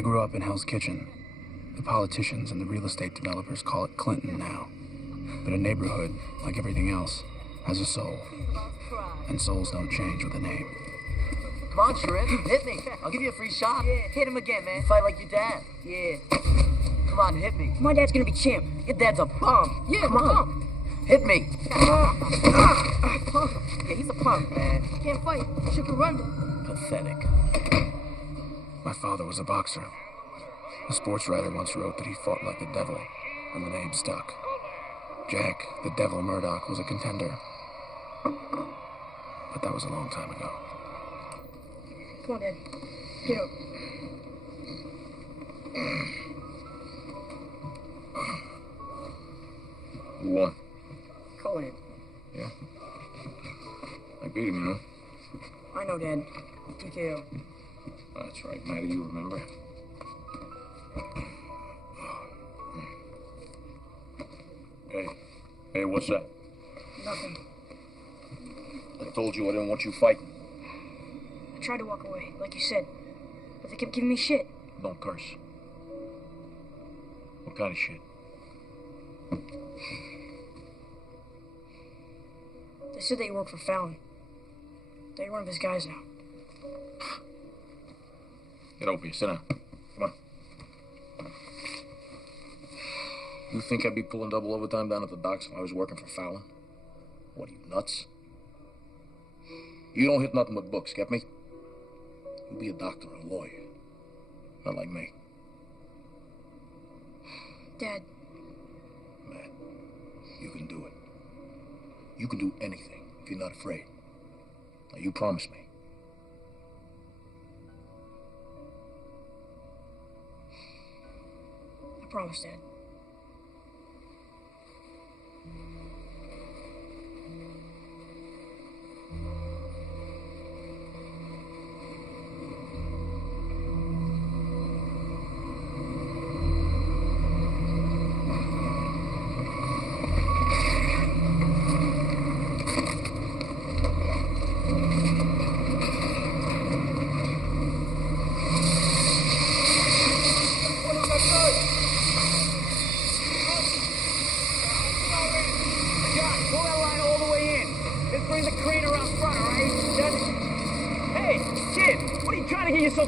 I grew up in Hell's Kitchen. The politicians and the real estate developers call it Clinton now. But a neighborhood, like everything else, has a soul. And souls don't change with a name. Come on, Shrimp, hit me. I'll give you a free shot. Yeah, hit him again, man. Fight like your dad. Yeah. Come on, hit me. My dad's gonna be champ. Your dad's a bum. Yeah, Come on. punk. Hit me. Punk. Yeah, he's a punk, man. Can't fight. Shook a run. Pathetic. My father was a boxer. A sports writer once wrote that he fought like the devil, and the name stuck. Jack, the Devil Murdoch, was a contender. But that was a long time ago. Come on, Dad. Get up. Who won? Cullen. Yeah. I beat him, you know. I know, Dad. TKO. That's right. Now do you remember? Hey, what's that? Nothing. I told you I didn't want you fighting. I tried to walk away, like you said. But they kept giving me shit. Don't curse. What kind of shit? They said that you work for Fallon. That you're one of his guys now. Get over here. Sit down. Come on. You think I'd be pulling double overtime down at the docks if I was working for Fallon? What are you, nuts? You don't hit nothing but books, get me? You be a doctor or a lawyer. Not like me. Dad. Matt, you can do it. You can do anything if you're not afraid. Now, you promise me. I promise, Dad.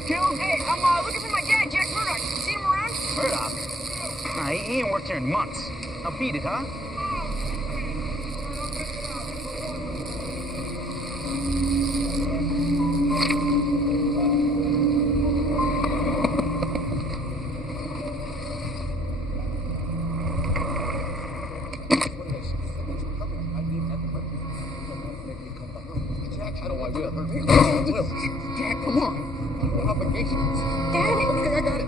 Killed? Hey, I'm looking for my dad, Jack Murdoch. You seen him around? Murdoch? Nah, he ain't worked here in months. Now beat it, huh? Jack, I don't want to hurt you. Jack, come on. Obligations. Dad? Okay, I got it.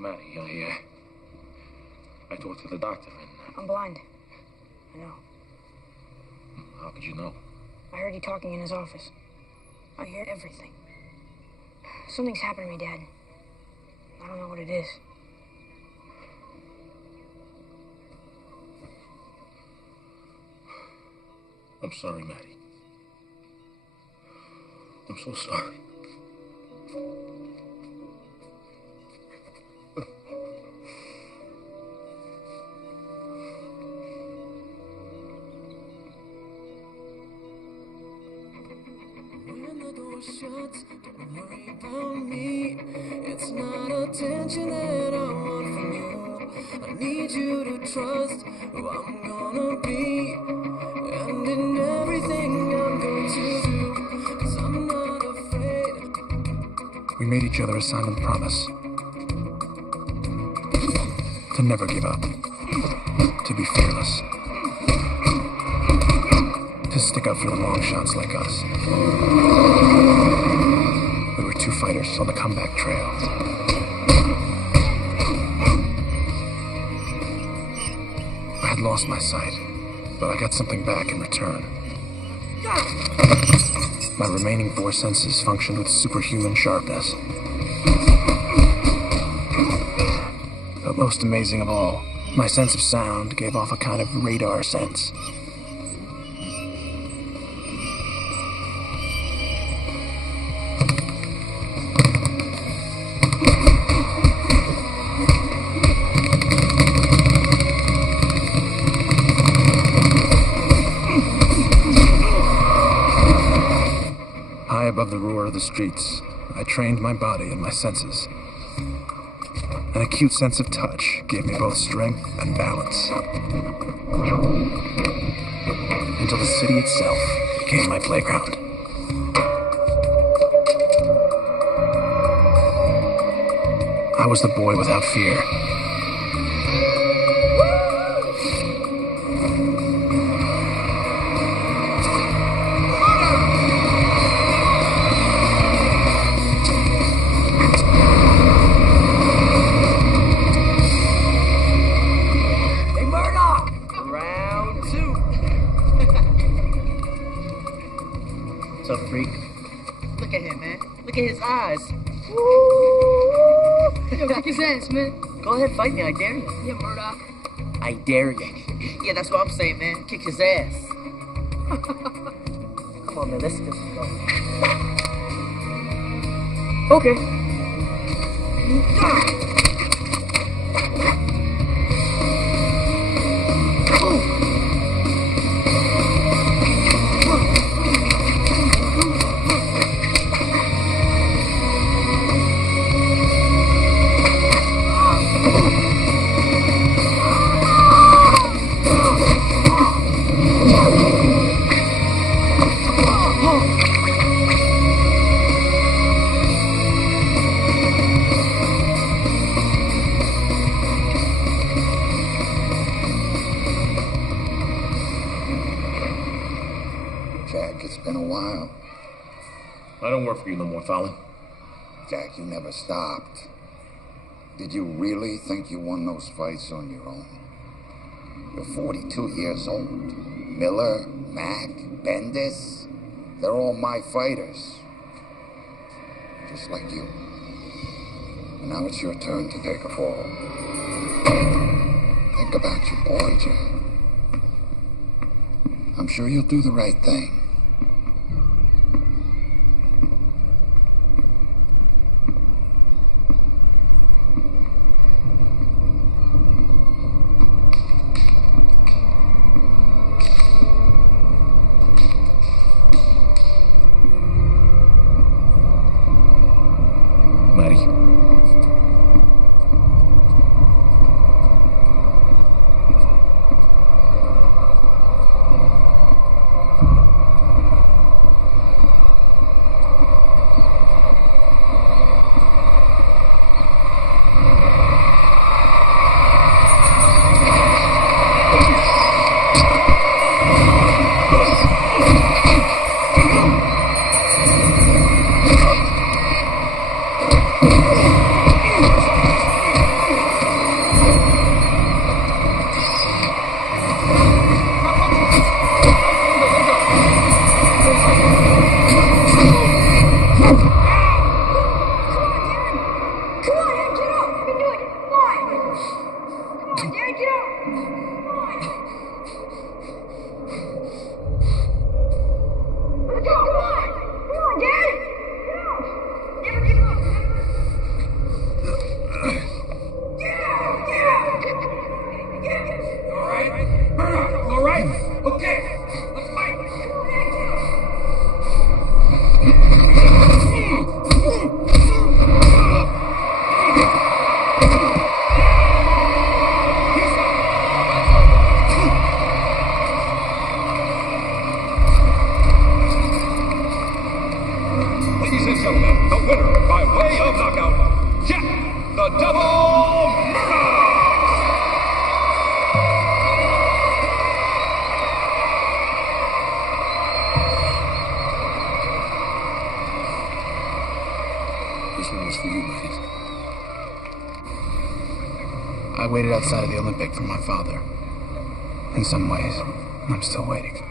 Maddie, I talked to the doctor and... I'm blind. I know. How could you know? I heard you talking in his office. I hear everything. Something's happened to me, Dad. I don't know what it is. I'm sorry, Maddie. I'm so sorry. When the door shuts, don't worry about me. It's not attention that I want from you. I need you to trust who I'm gonna be. And in everything I'm going to do, 'cause I'm not afraid. We made each other a silent promise to never give up, to be fearless, to stick up for the long shots like us. We were two fighters on the comeback trail. I had lost my sight, but I got something back in return. My remaining four senses functioned with superhuman sharpness. But most amazing of all, my sense of sound gave off a kind of radar sense. High above the roar of the streets, I trained my body and my senses. An acute sense of touch gave me both strength and balance. Until the city itself became my playground. I was the boy without fear. What's up, freak? Look at him, man. Look at his eyes. Yo, kick his ass, man. Go ahead, fight me. I dare you. Yeah, Murdoch. I dare you. Yeah, that's what I'm saying, man. Kick his ass. Come on, man. Let's go. Okay. Jack, it's been a while. I don't work for you no more, Fallon. Jack, you never stopped. Did you really think you won those fights on your own? You're 42 years old. Miller, Mack, Bendis, they're all my fighters. Just like you. And now it's your turn to take a fall. Think about your boy, Jack. I'm sure you'll do the right thing. Maddie. This one was for you, ladies. I waited outside of the Olympic for my father. In some ways, I'm still waiting.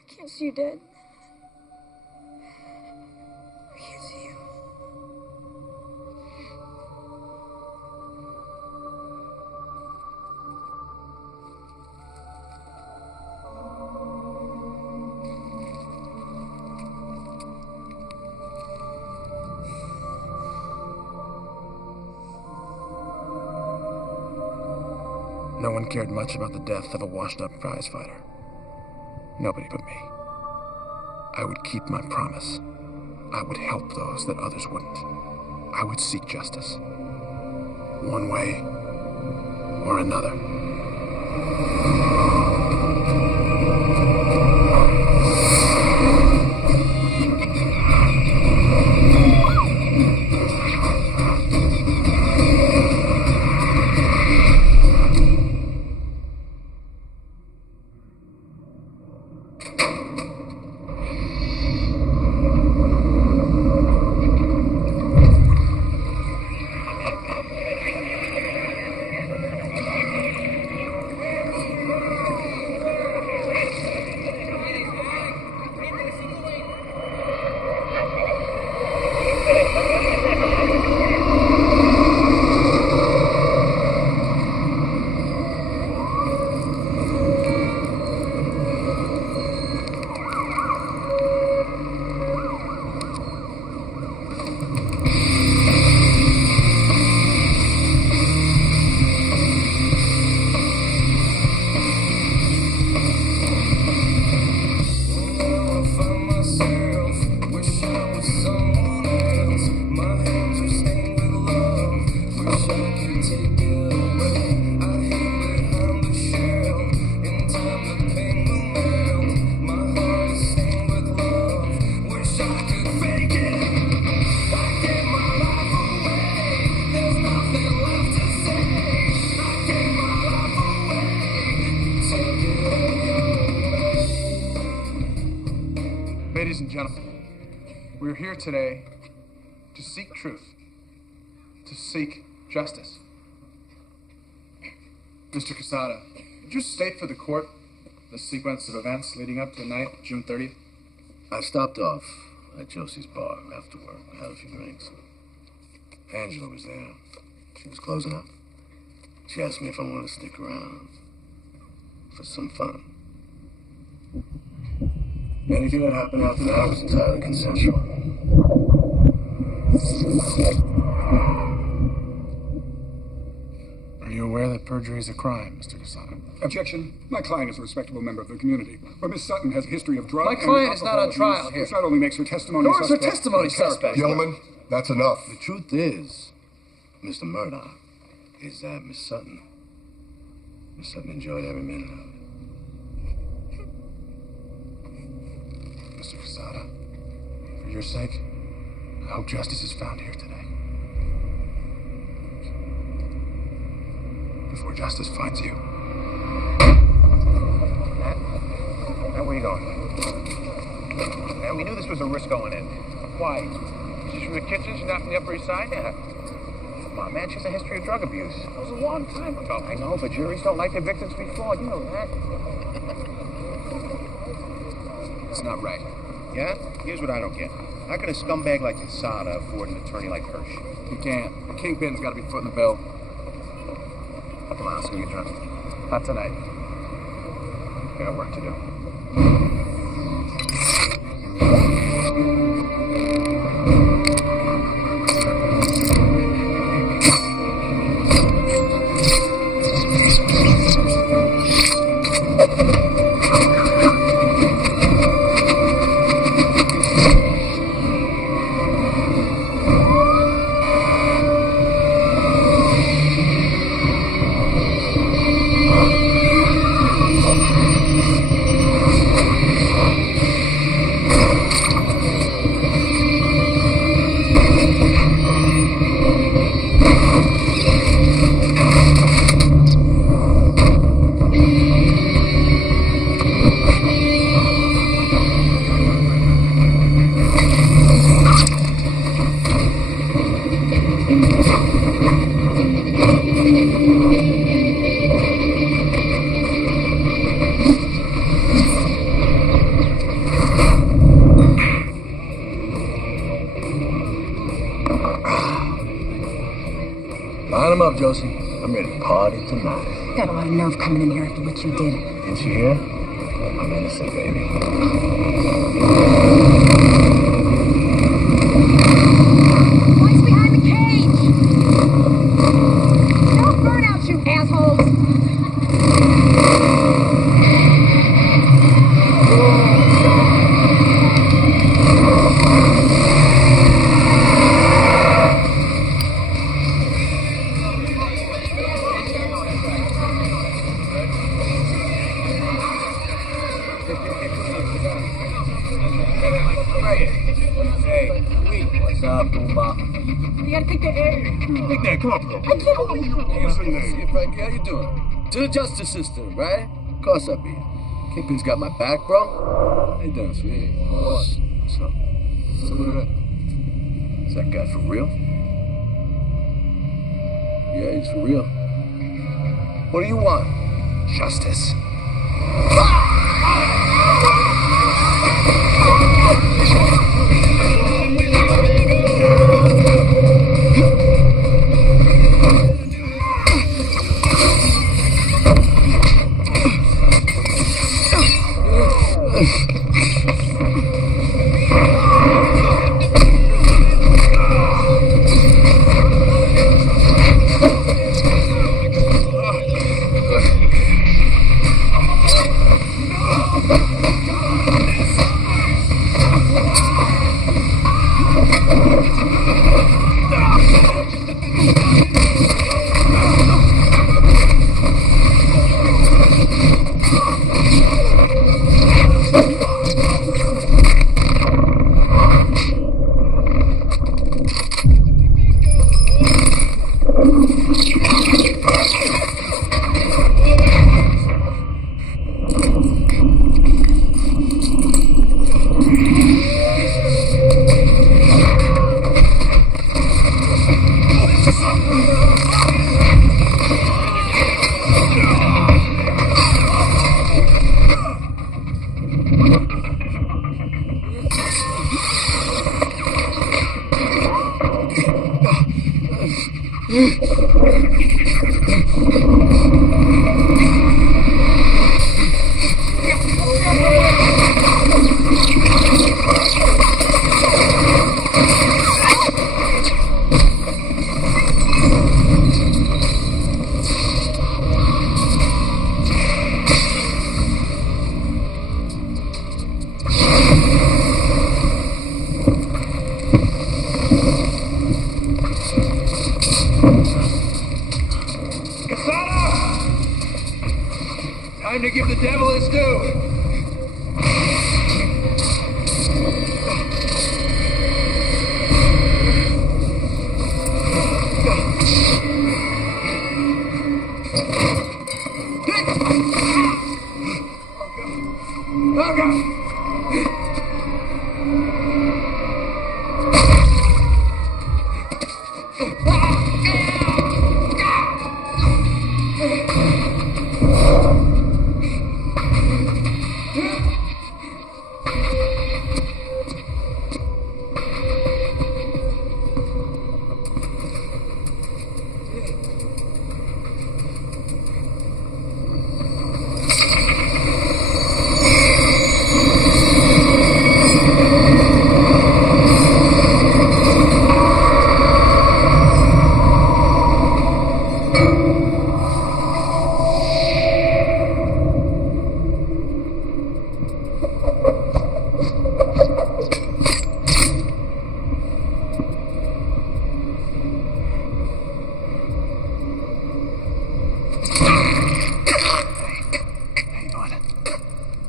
I can't see you, Dad. I can't see you. No one cared much about the death of a washed-up prizefighter. Nobody but me. I would keep my promise. I would help those that others wouldn't. I would seek justice. One way or another. Ladies and gentlemen, we're here today to seek truth, to seek justice. Mr. Quesada, would you state for the court the sequence of events leading up to the night, June 30th? I stopped off at Josie's bar after work. I had a few drinks. Angela was there. She was closing up. She asked me if I wanted to stick around for some fun. Anything that happened after that was entirely consensual. Are you aware that perjury is a crime, Mr. Quesada? Objection. My client is a respectable member of the community, but Miss Sutton has a history of drug My and client is not on alcohol trial abuse, here. which not only makes her testimony Nor is her suspect, testimony but her character suspect. as well. Gentlemen, that's enough. The truth is, Mr. Murdoch, is that Miss Sutton enjoyed every minute of it. Mr. Quesada, for your sake, I hope justice is found here today. Before justice finds you. Matt, where you going? Man, we knew this was a risk going in. Why? She's from the kitchen? She's not from the Upper East Side? Yeah. Come on, man, she has a history of drug abuse. That was a long time ago. I know, but juries don't like their victims to be flawed. You know that. It's not right. Yeah? Here's what I don't get. How can a scumbag like Quesada afford an attorney like Hirsch? You can't. The Kingpin's got to be footing the bill. Come on, let's go get drunk. Not tonight. I got work to do. Line him up, Josie. I'm ready to party tonight. Got a lot of nerve coming in here after what you did. Didn't you hear? I'm innocent, baby. What's behind the cage? Don't burn out, you assholes! What's up, Boomba? You gotta take the air. Take that, come on, bro. I can't. What's her name? Hey, Frankie, how you doing? To the justice system, right? Of course I be. Kingpin's got my back, bro. How you doing, sweetie? What's up? So look at that. Is that guy for real? Yeah, he's for real. What do you want? Justice. Time to give the devil his due.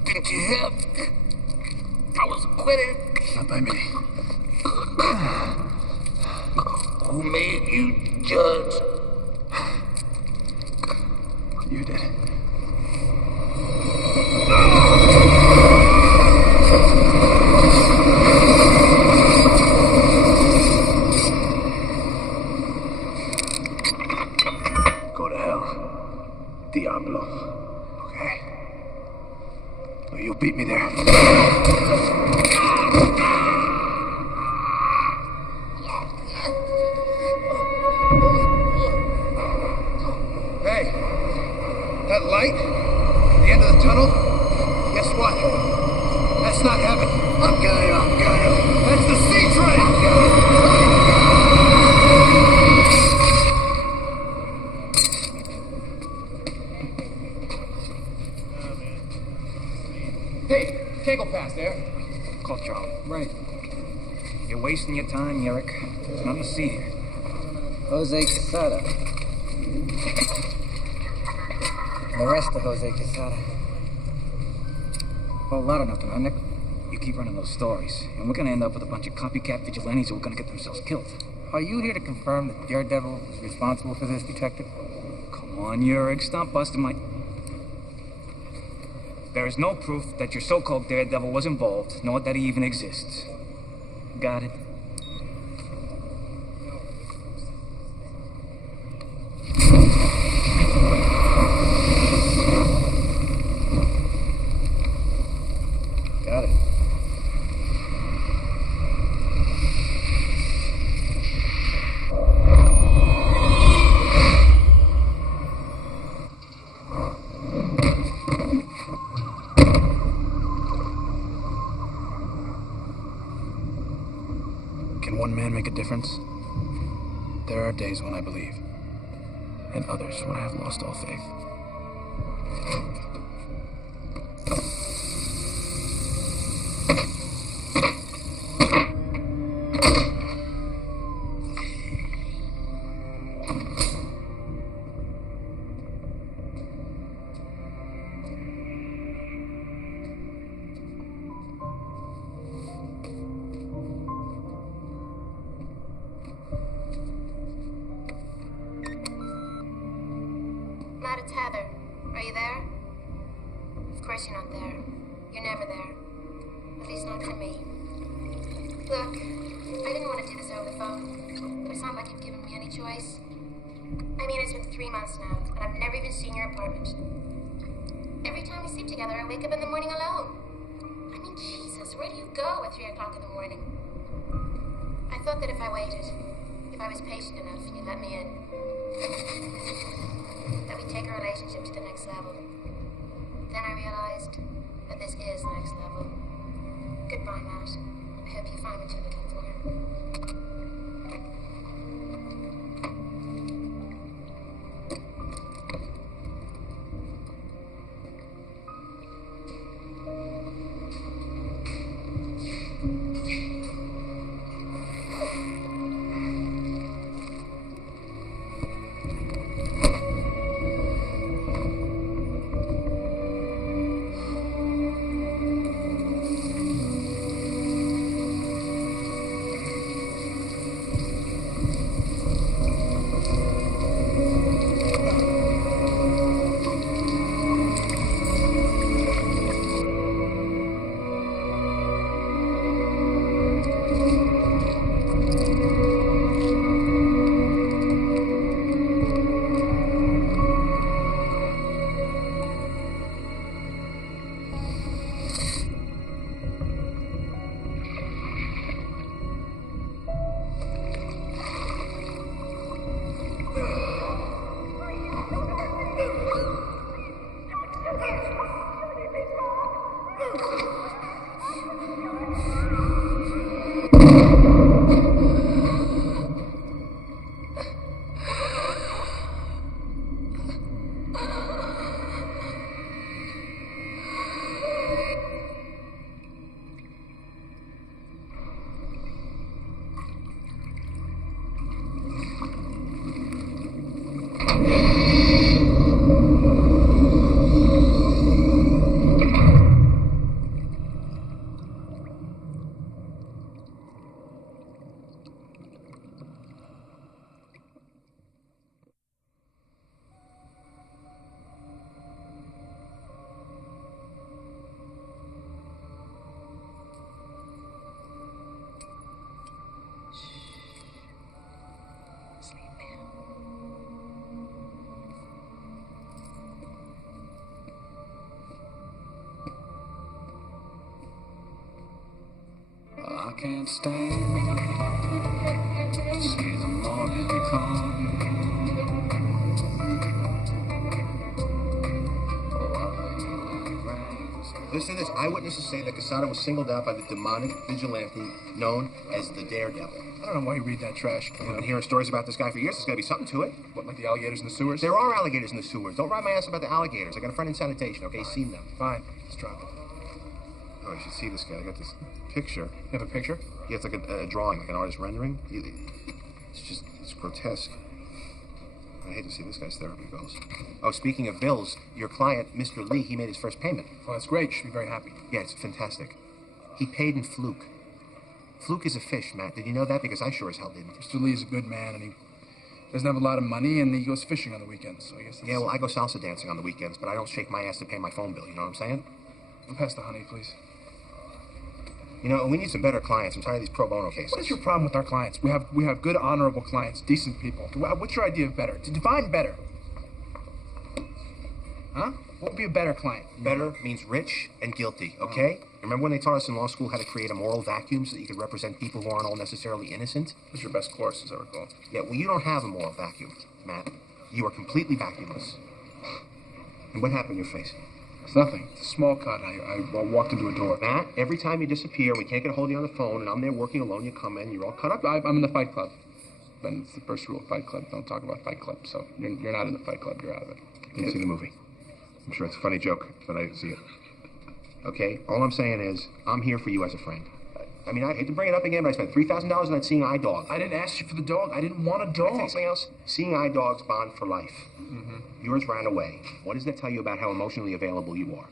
Didn't you hear? I was acquitted. Not by me. Who made you judge? You did. Go to hell, Diablo. Okay? Or you'll beat me there. Hey, that light at the end of the tunnel, guess what? That's not heaven. I'm gonna. That's the sea train! Hey, can't go past there. Call Charlie. Right. You're wasting your time, Yerrick. There's nothing to see here. Jose Quesada. The rest of Jose Quesada. Well, loud enough, huh, Nick? You keep running those stories, and we're gonna end up with a bunch of copycat vigilantes who are gonna get themselves killed. Are you here to confirm that Daredevil is responsible for this, Detective? Come on, Yerrick, stop busting my... There is no proof that your so-called Daredevil was involved, nor that he even exists. Got it? Got it. Can one man make a difference? There are days when I believe, and others when I have lost all faith. Matt, it's Heather. Are you there? Of course you're not there. You're never there. At least not for me. Look, I didn't want to do this over the phone, but it's not like you've given me any choice. I mean, it's been 3 months now, and I've never even seen your apartment. Every time we sleep together, I wake up in the morning alone. I mean, Jesus, where do you go at 3 o'clock in the morning? I thought that if I waited, if I was patient enough, and you let me in, that we'd take our relationship to the next level. Then I realized that this is the next level. Goodbye, Matt. I hope you find what you're looking for. can't stand to see the morning come. Listen to this. Eyewitnesses say that Quesada was singled out by the demonic vigilante known as the Daredevil. I don't know why you read that trash. I've been hearing stories about this guy for years. There's got to be something to it. What, like the alligators in the sewers? There are alligators in the sewers. Don't ride my ass about the alligators. I got a friend in sanitation, okay? He's seen them. Fine. Let's drop it. Oh, you should see this guy. I got this picture. You have a picture? Yeah, it's like a drawing, like an artist rendering. It's grotesque. I hate to see this guy's therapy bills. Oh, speaking of bills, your client, Mr. Lee, he made his first payment. Well, that's great. You should be very happy. Yeah, it's fantastic. He paid in fluke. Fluke is a fish, Matt. Did you know that? Because I sure as hell didn't. Mr. Lee is a good man, and he doesn't have a lot of money, and he goes fishing on the weekends, so I guess that's... Yeah, well, I go salsa dancing on the weekends, but I don't shake my ass to pay my phone bill, you know what I'm saying? Pass the honey, please. You know, we need some better clients. I'm tired of these pro bono cases. What is your problem with our clients? We have good, honorable clients, decent people. What's your idea of better? To define better. Huh? What would be a better client? Better means rich and guilty, okay? Remember when they taught us in law school how to create a moral vacuum so that you could represent people who aren't all necessarily innocent? It was your best course, as I recall. Yeah, well, you don't have a moral vacuum, Matt. You are completely vacuumless. And what happened to your face? It's nothing. It's a small cut. I walked into a door. Matt, every time you disappear, we can't get a hold of you on the phone, and I'm there working alone, you come in, you're all cut up. I'm in the Fight Club. And it's the first rule of Fight Club. Don't talk about Fight Club. So you're not in the Fight Club. You're out of it. I didn't see the movie. I'm sure it's a funny joke, but I didn't see it. Okay? All I'm saying is, I'm here for you as a friend. I mean, I hate to bring it up again, but I spent $3,000 on that Seeing Eye dog. I didn't ask you for the dog. I didn't want a dog. Can I tell you something else? Seeing Eye dogs bond for life. Mm-hmm. Yours ran away. What does that tell you about how emotionally available you are?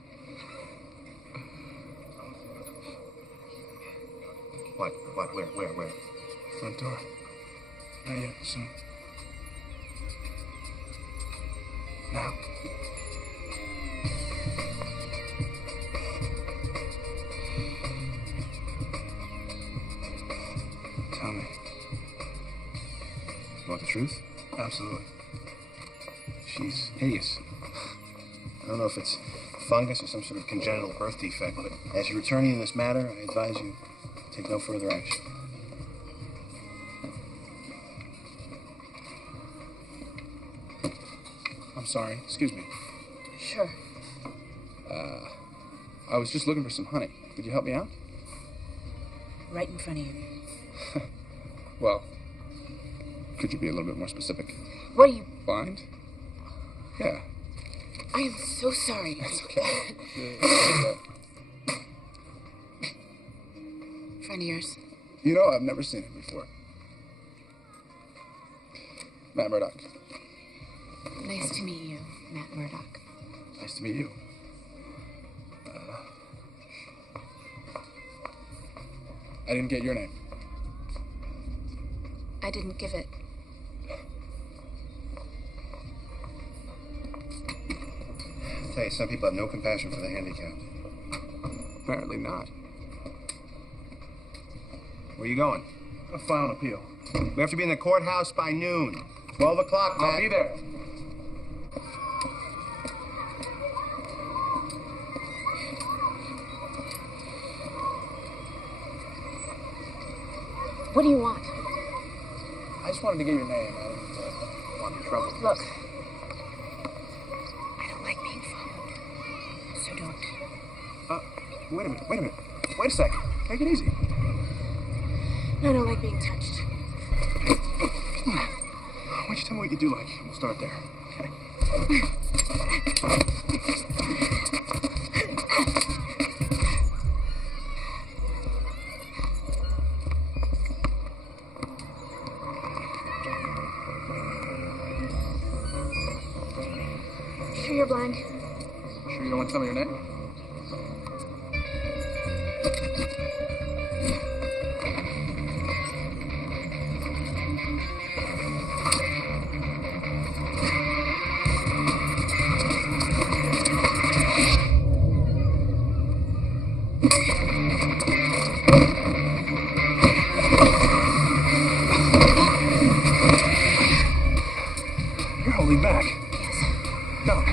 What? Where? Front door. Not yet, soon. Now. Tell me. You want the truth? Absolutely. She's hideous. I don't know if it's fungus or some sort of congenital birth defect, but as you're returning in this matter, I advise you take no further action. I'm sorry. Excuse me. Sure. I was just looking for some honey. Could you help me out? Right in front of you. Well, could you be a little bit more specific? What are you... Blind? Yeah. I am so sorry. That's okay. Friend of yours. You know, I've never seen it before. Matt Murdock. Nice to meet you, Matt Murdock. Nice to meet you. I didn't get your name. I didn't give it. I'll tell you, some people have no compassion for the handicapped. Apparently not. Where are you going? I'll file an appeal. We have to be in the courthouse by noon. 12 o'clock, Matt. I'll be there. What do you want? I just wanted to get your name. I didn't want any trouble. Look. I don't like being followed. So don't. Wait a minute. Wait a second. Take it easy. I don't like being touched. Why don't you tell me what you do like? We'll start there. Okay. Sure you're blind? Sure you don't want to tell me your name? You're holding back. No.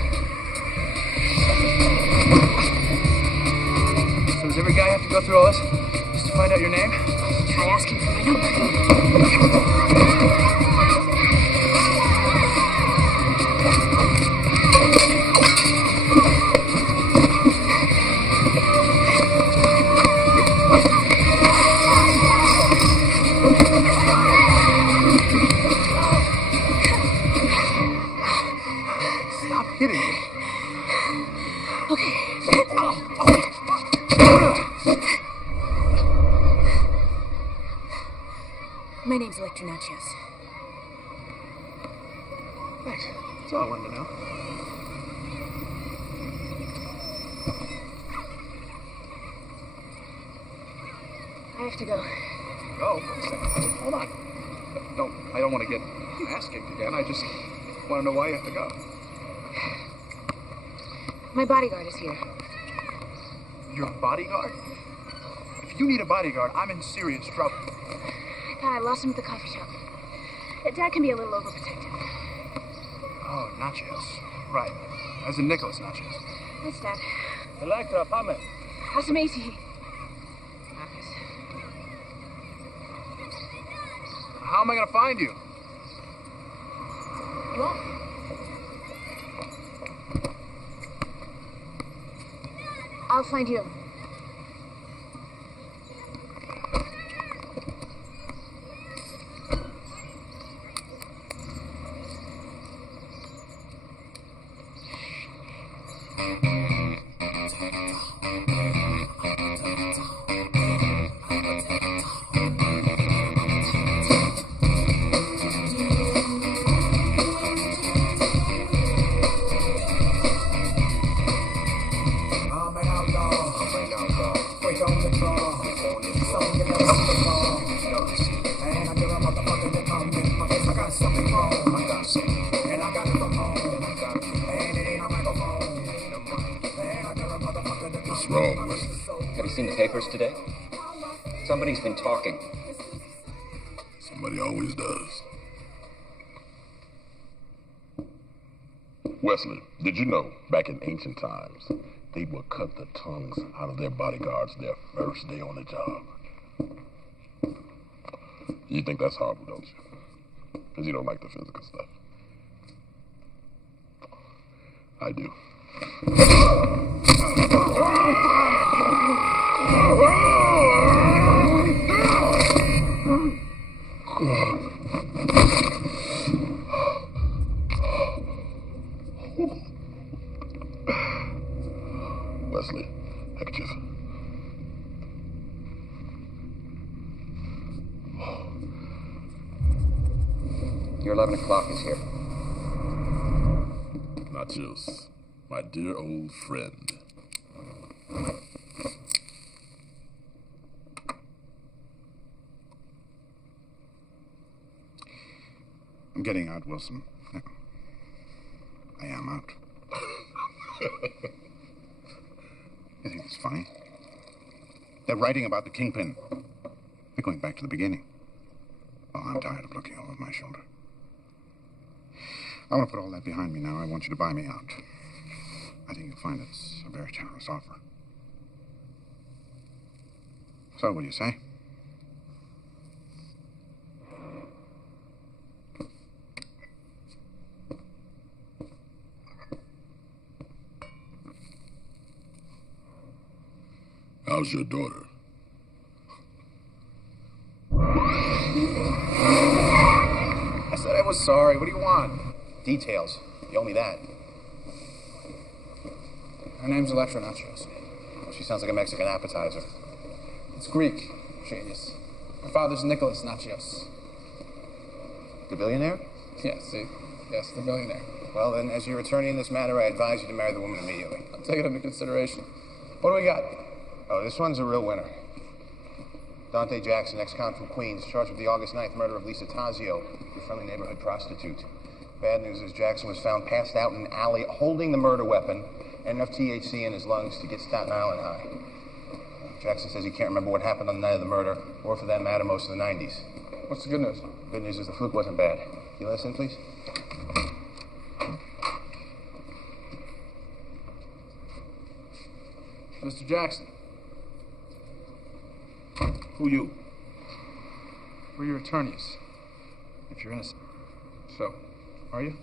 So does every guy have to go through all this? Just find out your name? Try asking for my number. Stop hitting me. Okay. My name's Electra Nachos. Thanks. That's all I wanted to know. I have to go. Go? Hold on. I don't want to get ass kicked again. I just want to know why you have to go. My bodyguard is here. Your bodyguard? If you need a bodyguard, I'm in serious trouble. I thought I lost him at the coffee shop. Dad can be a little overprotective. Oh, Nachos. Right. As in Nicholas Nachos. Thanks, Dad. Electra, pame. How's Macy? How am I going to find you? What? I'll find you. What's wrong, Wesley? Have you seen the papers today? Somebody's been talking. Somebody always does. Wesley, did you know back in ancient times, they would cut the tongues out of their bodyguards their first day on the job? You think that's horrible, don't you? Because you don't like the physical stuff. I do. Wesley, handkerchief. Your 11 o'clock is here. Nachos, my dear old friend. I'm getting out, Wilson. No. I am out. You think it's funny? They're writing about the Kingpin. They're going back to the beginning. Well, I'm tired of looking over my shoulder. I want to put all that behind me now. I want you to buy me out. I think you'll find it's a very generous offer. So, what do you say? How's your daughter? I said I was sorry. What do you want? Details. You owe me that. Her name's Electra Nachos. She sounds like a Mexican appetizer. It's Greek, genius. Her father's Nicholas Nachos. The billionaire? Yeah, see? Yes, the billionaire. Well, then, as your attorney in this matter, I advise you to marry the woman immediately. I'll take it into consideration. What do we got? Oh, this one's a real winner. Dante Jackson, ex-con from Queens, charged with the August 9th murder of Lisa Tazio, your friendly neighborhood prostitute. Bad news is Jackson was found passed out in an alley holding the murder weapon and enough THC in his lungs to get Staten Island high. Jackson says he can't remember what happened on the night of the murder, or for that matter, most of the 90s. What's the good news? Good news is the fluke wasn't bad. Can you let us in, please? Mr. Jackson. Who you? We're your attorneys. If you're innocent. So, are you?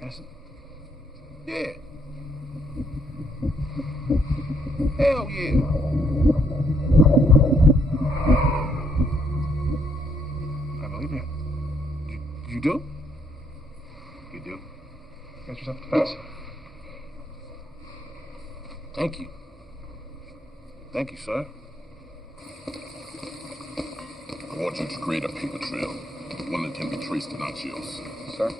Innocent? Yeah. Hell yeah. I believe you. You do? You do. Get yourself to defense. Thank you. Thank you, sir. I want you to create a paper trail, one that can be traced to Nachios. Sir?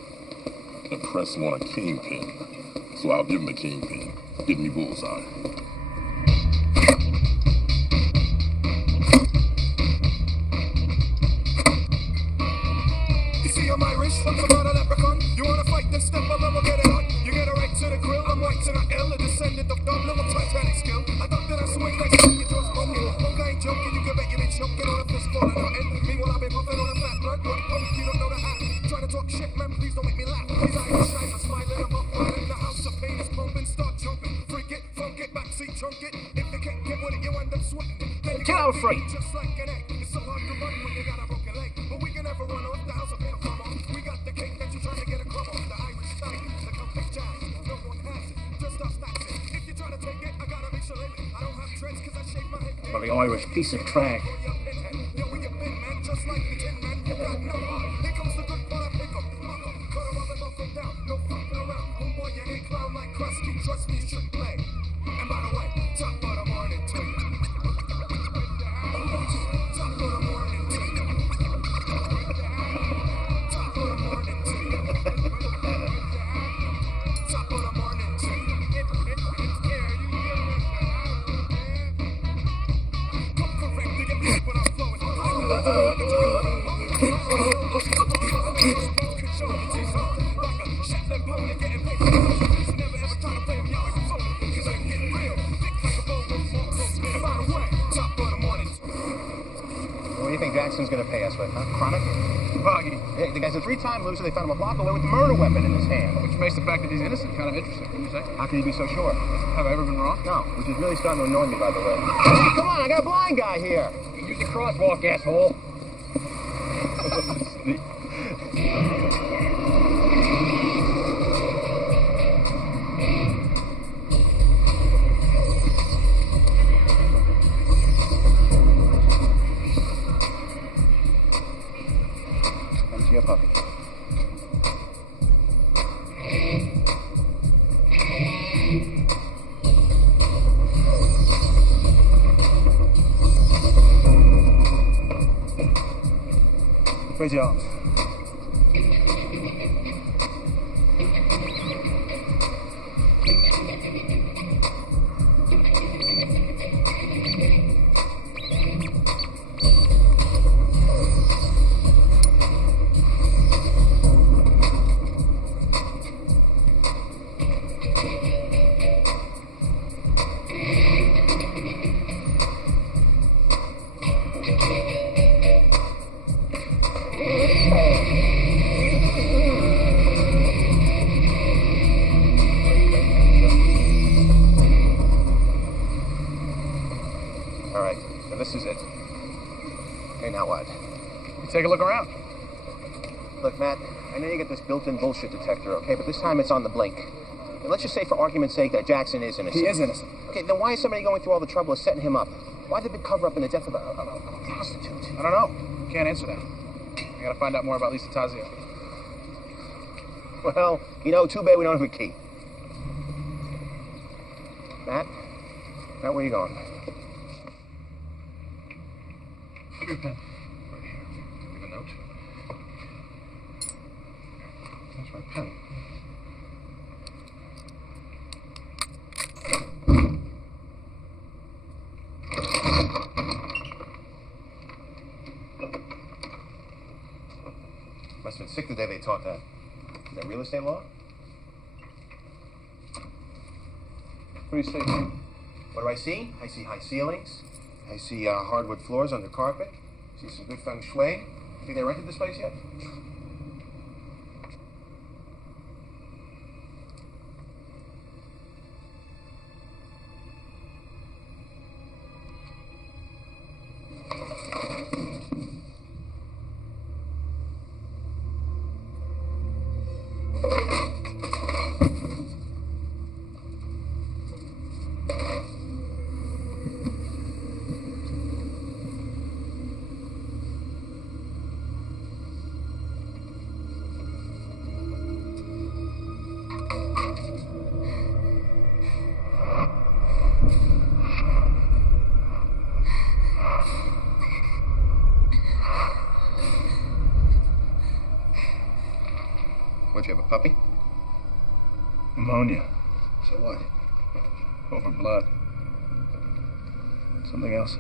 The press want a kingpin, so I'll give him the kingpin. Give me bullseye. You see on my wrist, I'm about a leprechaun. You wanna fight, then step up and we'll get it on. You get a right to the grill, I'm right to the L, a descendant of dumb little Titanic skill. I thought that I swing like you just broken. Punk, I ain't joking, you can bet you been choking on a fist full of nothing. Meanwhile, I've been puffing on a fat blood. What punk, you don't know the hat. Try to talk shit, man, please don't make me laugh. These Irish guys are smiling, I'm up right in the house of pain is pumping, start jumping. Freak it, funk it, backseat, chunk it. If they can't get with it, you end up sweating. Then you Get out free. just like an egg. It's so hard to run when you got a broken leg. But we can never run off the house of pain come on. We got the cake that you're trying to get a crumb on. The Irish style, the complete jazz. No one has it, just us that's it. If you try to take it, I gotta make sure limit. I don't have dreads cause I shave my head. Well, the Irish piece of trash. Yo, where you been, man? Just like the Tin Man, you got no heart. Here comes the good part, I pick 'em. Fuck 'em, cut 'em off and buckle down. No fucking around. Homeboy, you ain't clown like Krusty. Trust me, you shouldn't play. And by the way, top of the morning to you. Top of the morning to you. Top of the morning to you. Top of the morning to you. Come correct to get me when I'm flowing. What do you think Jackson's gonna pay us with, huh? Chronic? Boggy. Hey, the guy's a 3-time loser. They found him a block away with a murder weapon in his hand. Which makes the fact that he's innocent kind of interesting, wouldn't you say? How can you be so sure? Have I ever been wrong? No, which is really starting to annoy me, by the way. Hey, come on, I got a blind guy here. Use your crosswalk, asshole. Come to your puppy. Raise your arms. All right, so this is it. Okay, now what? You take a look around. Look, Matt, I know you get this built-in bullshit detector, okay, but this time it's on the blink. And let's just say, for argument's sake, that Jackson is innocent. He is innocent. Okay, then why is somebody going through all the trouble of setting him up? Why the big cover-up in the death of a prostitute? I don't know. Can't answer that. I gotta find out more about Lisa Tazio. Well, you know, too bad we don't have a key. Matt, where are you going? Give me a pen. Right here. Leave a note. That's my pen. Must have been sick the day they taught that. Is that real estate law? What do you see? What do I see? I see high ceilings. I see hardwood floors under carpet. I see some good feng shui. You think they rented this place yet? What, you have a puppy? Pneumonia. So what? Over blood. Something else.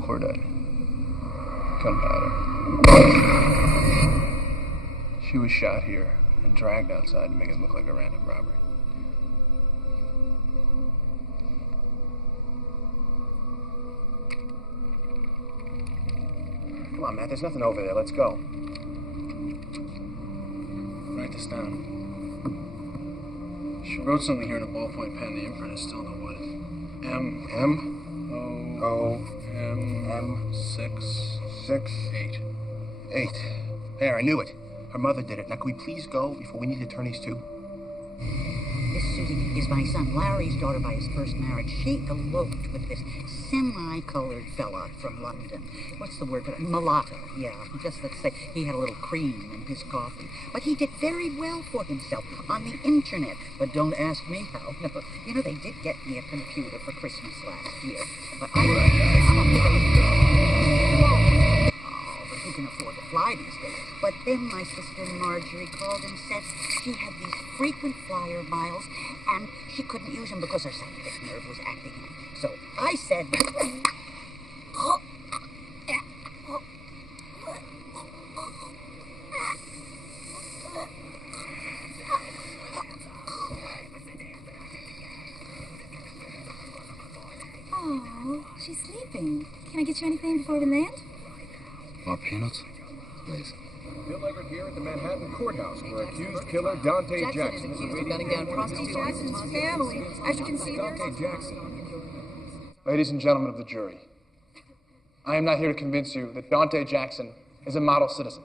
Cordite. Gunpowder. She was shot here and dragged outside to make it look like a random robbery. Come on, Matt. There's nothing over there. Let's go. Write this down. She wrote something here in a ballpoint pen. The imprint is still in the wood. M 6 8. There, I knew it. Her mother did it. Now, can we please go before we need attorneys, too? This Susie is my son Larry's daughter by his first marriage. She eloped with this semi-colored fella from London. What's the word for that? Mulatto, yeah. Just let's say he had a little cream in his coffee. But he did very well for himself on the internet. But don't ask me how. No, you know, they did get me a computer for Christmas last year. But who can afford to fly these days? But then my sister Marjorie called and said she had these frequent flyer miles and she couldn't use them because her scientific nerve was acting up. So I said... Oh, she's sleeping. Can I get you anything before we land? More peanuts? Please. Bill Eggert here at the Manhattan courthouse where accused killer Dante Jackson is accused of gunning down prostitutes. Jackson's family. As you can see, Dante Jackson. Ladies and gentlemen of the jury, I am not here to convince you that Dante Jackson is a model citizen.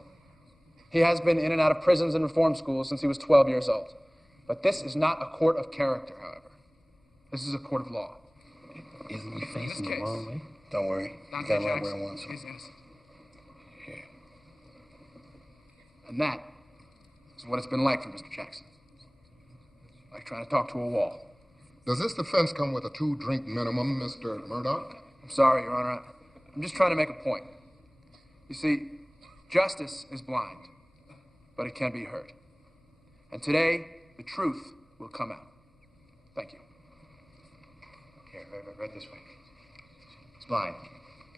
He has been in and out of prisons and reform schools since he was 12 years old. But this is not a court of character, however. This is a court of law. Isn't he facing the wrong way? Don't worry. Dante You got right Jackson where I want him. is innocent. Here. And that is what it's been like for Mr. Jackson. Like trying to talk to a wall. Does this defense come with a 2-drink minimum, Mr. Murdoch? I'm sorry, Your Honor. I'm just trying to make a point. You see, justice is blind, but it can be heard. And today, the truth will come out. Thank you. Here, right this way. It's blind.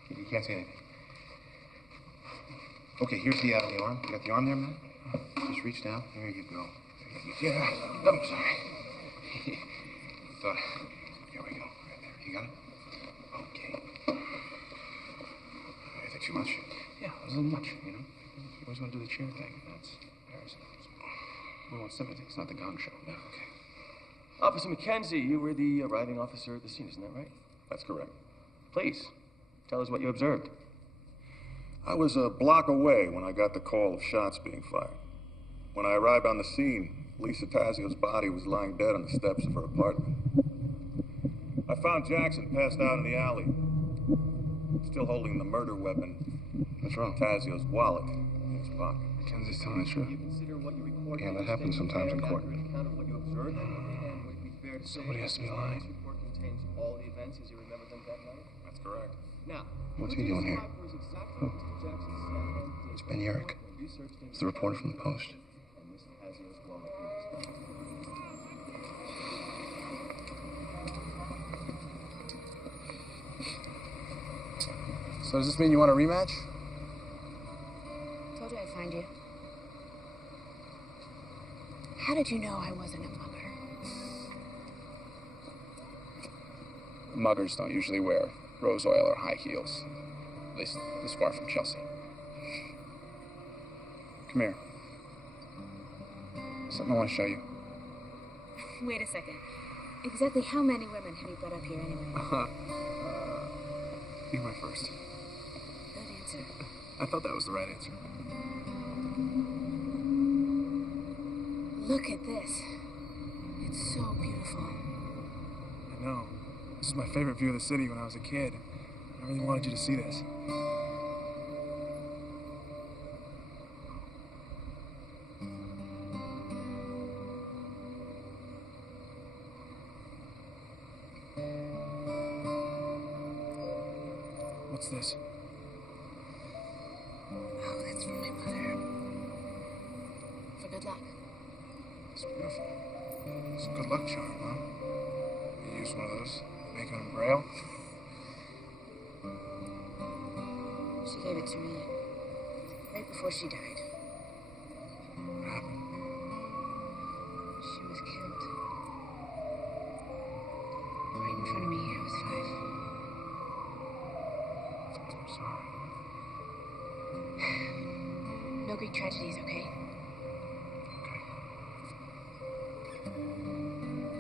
You can't see anything. Okay, here's the arm. You got the arm there, man? Just reach down. There you go. Yeah. Oh, sorry. Thought. Here we go. Right there. You got it? Okay. I think too much. Yeah, it was a little much, you know? You always want to do the cheer thing. That's embarrassing. We want sympathy. It's not the Gong Show. Yeah, okay. Officer McKenzie, you were the arriving officer at the scene, isn't that right? That's correct. Please, tell us what you observed. I was a block away when I got the call of shots being fired. When I arrived on the scene, Lisa Tazio's body was lying dead on the steps of her apartment. I found Jackson passed out in the alley, still holding the murder weapon. What's wrong? Tazio's wallet in his pocket. Mackenzie's telling the truth. You consider what you recorded. Yeah, that happens sometimes in court. Account of what you observed, and would it be fair to say Somebody has to be lying. This report contains all the events as you remember them that night. That's correct. Now, What's he doing here? It's Ben Urich. It's the reporter from the Post. So does this mean you want a rematch? Told you I'd find you. How did you know I wasn't a mugger? Muggers don't usually wear rose oil or high heels. At least this far from Chelsea. Come here. Something I want to show you. Wait a second. Exactly how many women have you brought up here anyway? You're my first. Good answer. I thought that was the right answer. Look at this. It's so beautiful. I know. This is my favorite view of the city when I was a kid. I really wanted you to see this. What's this? Oh, that's from my mother. luck. It's beautiful. It's a good luck charm, huh? You use one of those, make them braille? She gave it to me right before she died. What happened? She was killed. Right in front of me. I was 5. I'm sorry. No Greek tragedies, okay?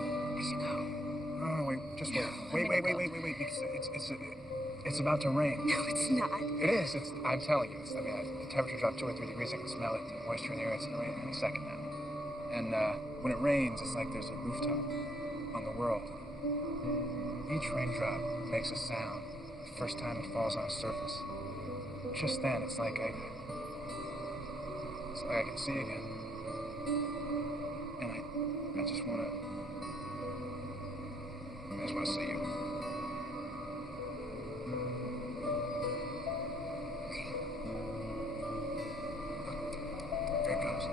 I should go. Oh, wait, just wait. Wait, because it's about to rain. No, it's not. It is. I'm telling you. The temperature dropped 2 or 3 degrees. I can smell it. The moisture in the air. It's going to rain any second now. And when it rains, it's like there's a rooftop on the world. Each raindrop makes a sound the first time it falls on a surface. Just then, it's like I can see again. And I just want to see you. Here it comes.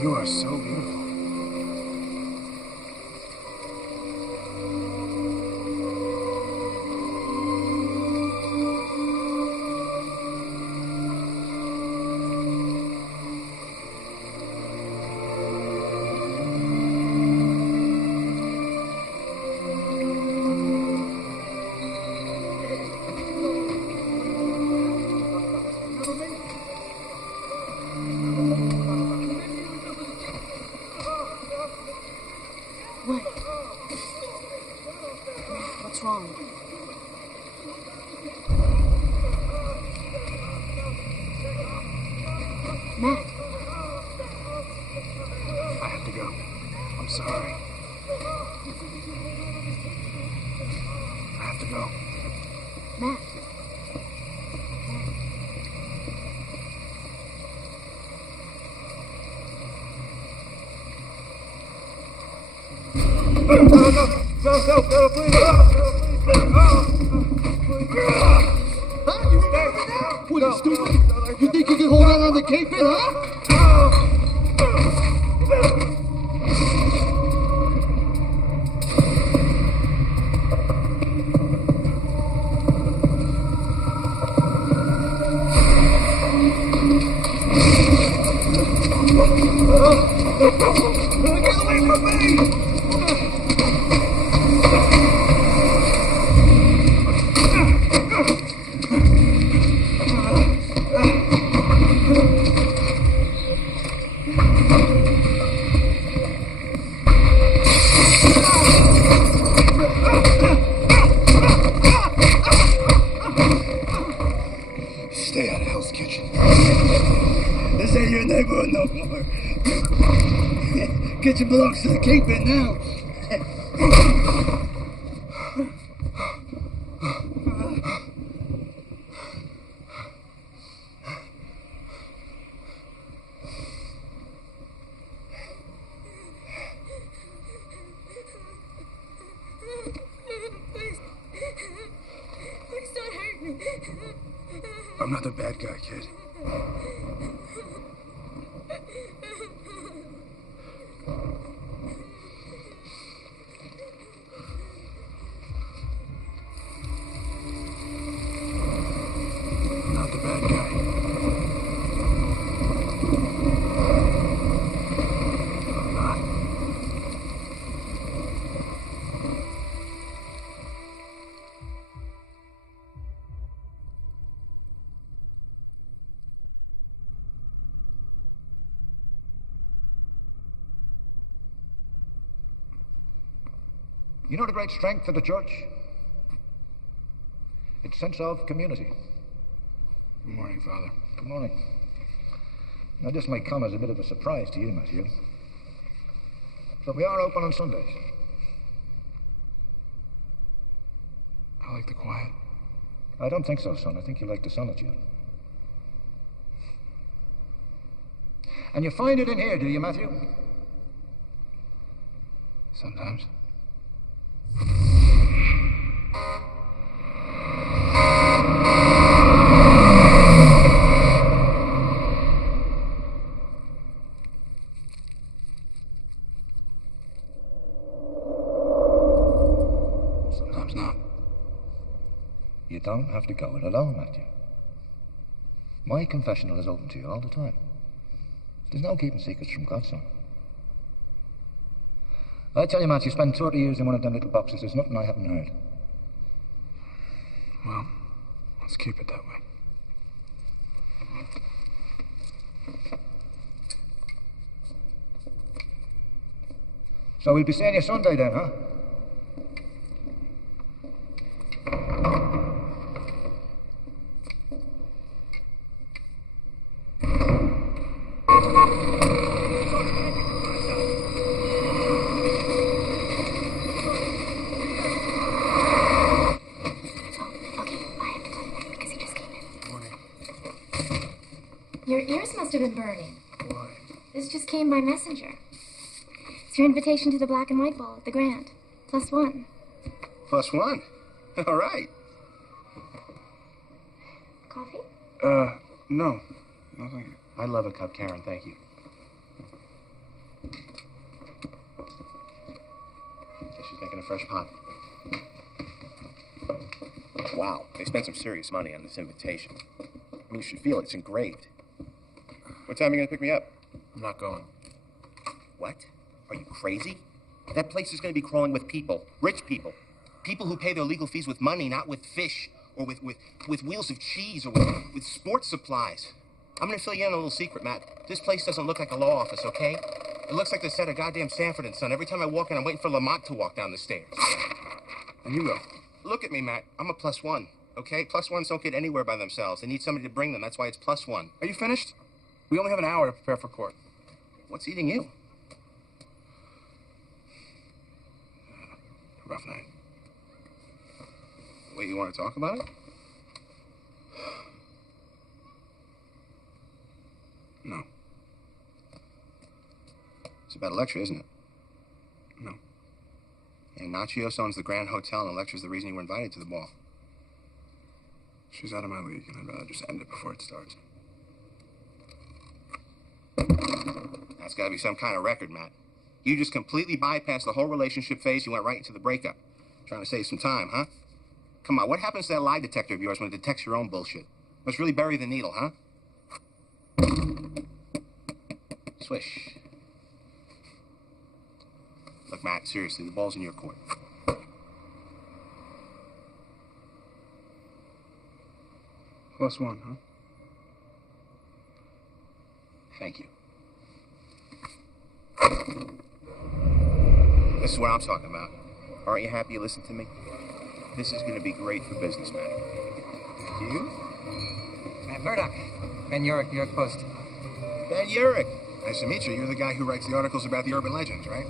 You are so beautiful. What? What's wrong? Matt. I have to go. I'm sorry. I have to go. Matt. No, please. What, you stupid? You think you can hold out on the Kingpin, huh? Get away from me! Stay out of Hell's Kitchen. This ain't your neighborhood no more. Kitchen belongs to the Kingpin now. Please don't hurt me. I'm not the bad guy, kid. Not the bad guy. I'm not. You know the great strength of the church? Its sense of community. Good morning, Father. Good morning. Now, this may come as a bit of a surprise to you, Matthew. But we are open on Sundays. I like the quiet. I don't think so, son. I think you like the solitude. And you find it in here, do you, Matthew? Sometimes. Sometimes not. You don't have to go it alone, Matthew. My confessional is open to you all the time. There's no keeping secrets from God, son. I tell you, Matthew, spend 30 years in one of them little boxes. There's nothing I haven't heard. Well, let's keep it that way. So we'll be seeing you Sunday then, huh? Your ears must have been burning. Why? This just came by messenger. It's your invitation to the black and white ball at the Grand. +1. +1? All right. Coffee? No. No, thank you. I'd love a cup, Karen. Thank you. Guess she's making a fresh pot. Wow, they spent some serious money on this invitation. I mean, you should feel it. It's engraved. What time are you going to pick me up? I'm not going. What? Are you crazy? That place is going to be crawling with people. Rich people. People who pay their legal fees with money, not with fish, or with wheels of cheese, or with sports supplies. I'm going to fill you in on a little secret, Matt. This place doesn't look like a law office, okay? It looks like the set of goddamn Sanford and Son. Every time I walk in, I'm waiting for Lamont to walk down the stairs. And you go. Look at me, Matt. I'm a +1, okay? +1s don't get anywhere by themselves. They need somebody to bring them. That's why it's +1. Are you finished? We only have an hour to prepare for court. What's eating you? Rough night. Wait, you want to talk about it? No. It's about a lecture, isn't it? No. And Nachios owns the Grand Hotel, and the lecture's the reason you were invited to the ball. She's out of my league, and I'd rather just end it before it starts. That's got to be some kind of record, Matt. You just completely bypassed the whole relationship phase. You went right into the breakup. Trying to save some time, huh? Come on, what happens to that lie detector of yours when it detects your own bullshit? Must really bury the needle, huh? Swish. Look, Matt, seriously, the ball's in your court. +1, huh? Thank you. This is what I'm talking about. Aren't you happy you listened to me? This is going to be great for business, Matt. You? Matt Murdock. Ben Urich, New York Post. Ben Urich. Nice to meet you. You're the guy who writes the articles about the urban legends, right?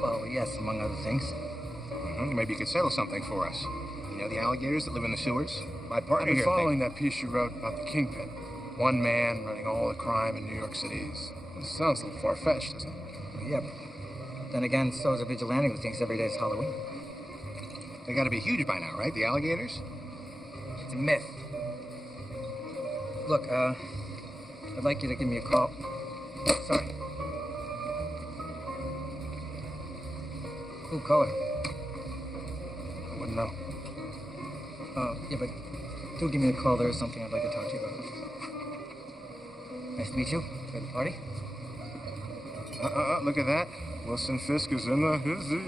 Well, yes, among other things. Mm-hmm. Maybe you could settle something for us. You know the alligators that live in the sewers? My I've partner been here following that piece you wrote about the Kingpin. One man running all the crime in New York City. This sounds a little far-fetched, doesn't it? Yeah, but then again, so is a vigilante who thinks every day is Halloween. They got to be huge by now, right? The alligators? It's a myth. Look, I'd like you to give me a call. Sorry. Who called her? I wouldn't know. Yeah, but do give me a call. There is something I'd like to talk to you about. Nice to meet you. To the party. Look at that. Wilson Fisk is in the hizzy.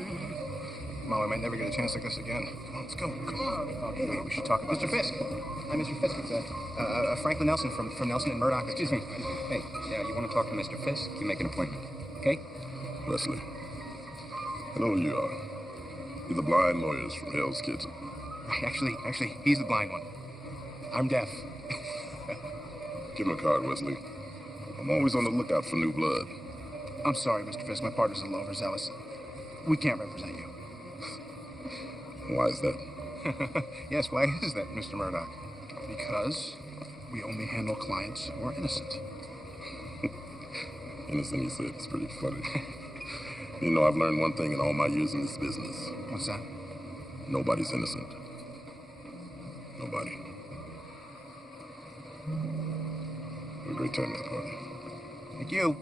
Come on, we might never get a chance like this again. Come on, let's go. Come on. Okay, wait, we should talk about Mr. Fisk. Hi, Mr. Fisk. It's Franklin Nelson from Nelson and Murdoch. Excuse me. Hey, yeah, you want to talk to Mr. Fisk? You make an appointment. Okay? Wesley, I know who you are. You're the blind lawyers from Hell's Kitchen. Right, actually, he's the blind one. I'm deaf. Give him a card, Wesley. I'm always on the lookout for new blood. I'm sorry, Mr. Fisk. My partner's a little overzealous. We can't represent you. Why is that? Yes, why is that, Mr. Murdoch? Because we only handle clients who are innocent. Innocent, he said. It's pretty funny. You know, I've learned one thing in all my years in this business. What's that? Nobody's innocent. Nobody. Have a great time at the party. Thank you.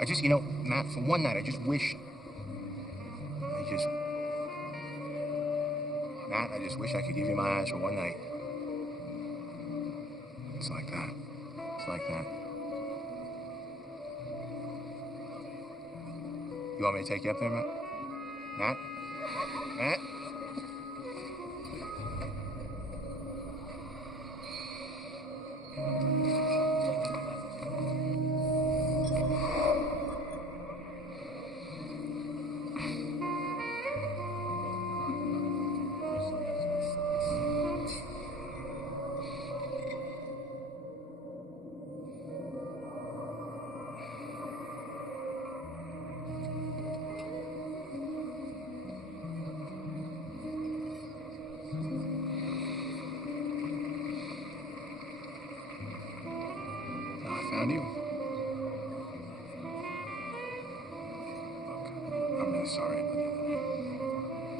I just, you know, Matt, for one night, I just wish I could give you my eyes for one night. It's like that. It's like that. You want me to take you up there, Matt? Matt? Matt? Found you. Look, I'm really sorry.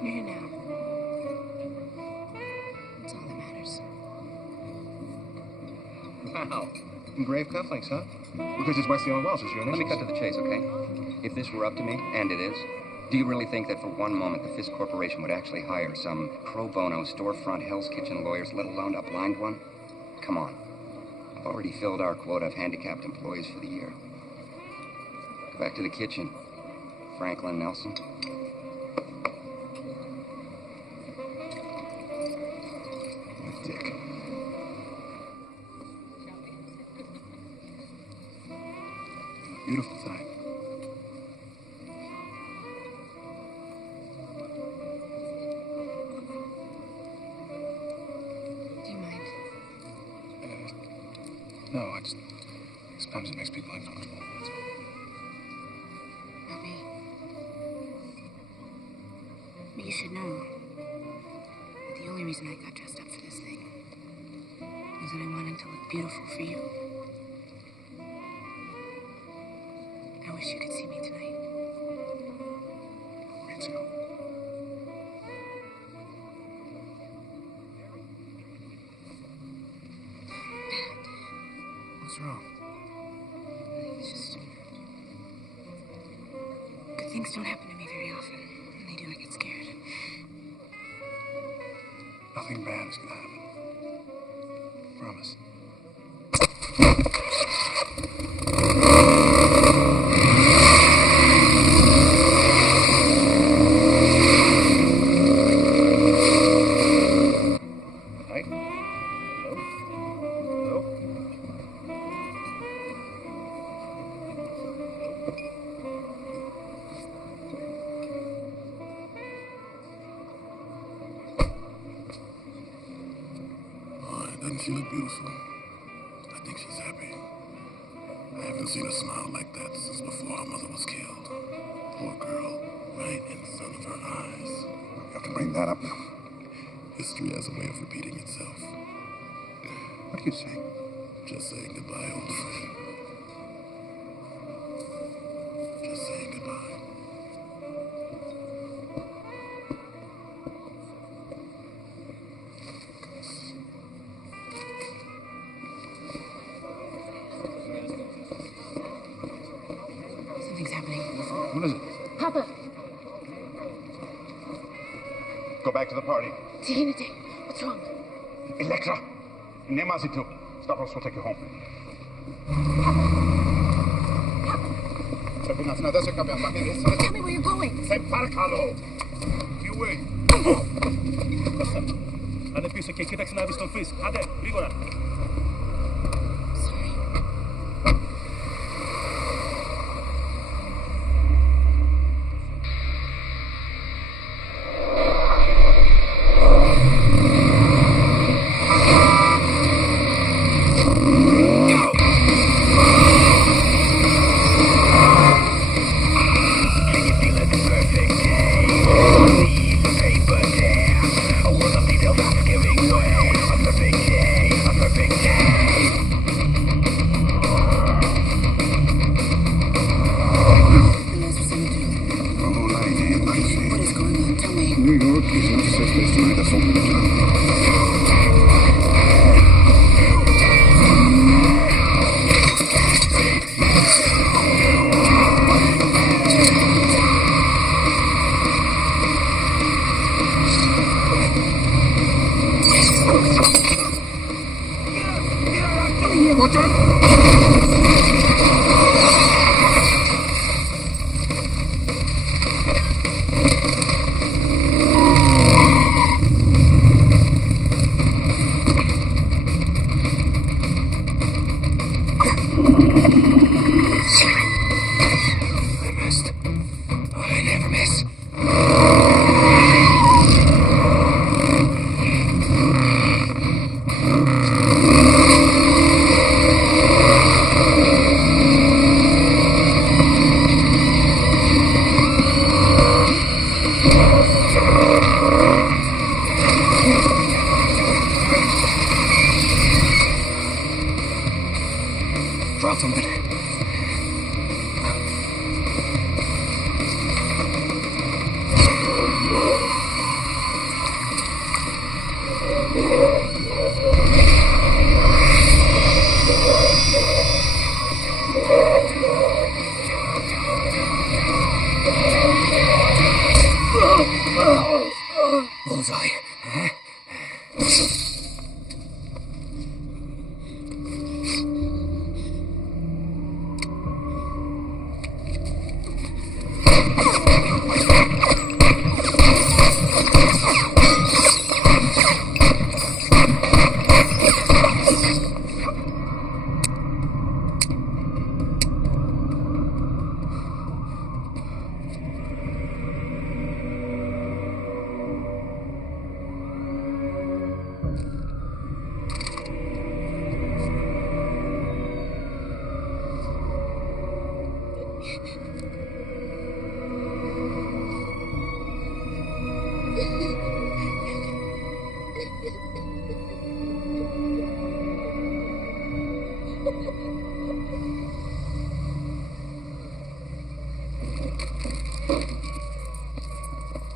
You're here now. That's all that matters. Wow. Engraved cufflinks, huh? Because it's Wesley on Wells. It's your Let initials. me cut to the chase, okay? If this were up to me, and it is, do you really think that for one moment the Fisk Corporation would actually hire some pro bono storefront Hell's Kitchen lawyers, let alone a blind one? Come on. I've already filled our quota of handicapped employees for the year. Go back to the kitchen. Franklin Nelson. Dick. Beautiful tonight. Do you mind? No, I just... Sometimes it makes people uncomfortable. That's all. Not me. But you should know that the only reason I got dressed up for this thing is that I wanted to look beautiful for you. I wish you could see me tonight. Me too. What's wrong? It's just... Good things don't happen to me very often. When they do, I get scared. Nothing bad is gonna happen. Promise. Right? Hello? Hello? Doesn't she look beautiful? I think she's happy. I haven't seen her smile like that since before her mother was killed. Poor girl, right in front of her eyes. You have to bring that up now. History has a way of repeating itself. What are you saying? Just saying goodbye, old friend. Just saying goodbye. Something's happening. What is it? Papa! Go back to the party. Tihinete, what's wrong? Electra! Nemazitu. Stavros will take you home. Tell me where you're going. You wait. Hanno più se che chiede che non ha visto il Fisk. Hade, Grigora. Can you feel it? Watch out! I missed. I never miss. Drop something. Bullseye. Huh?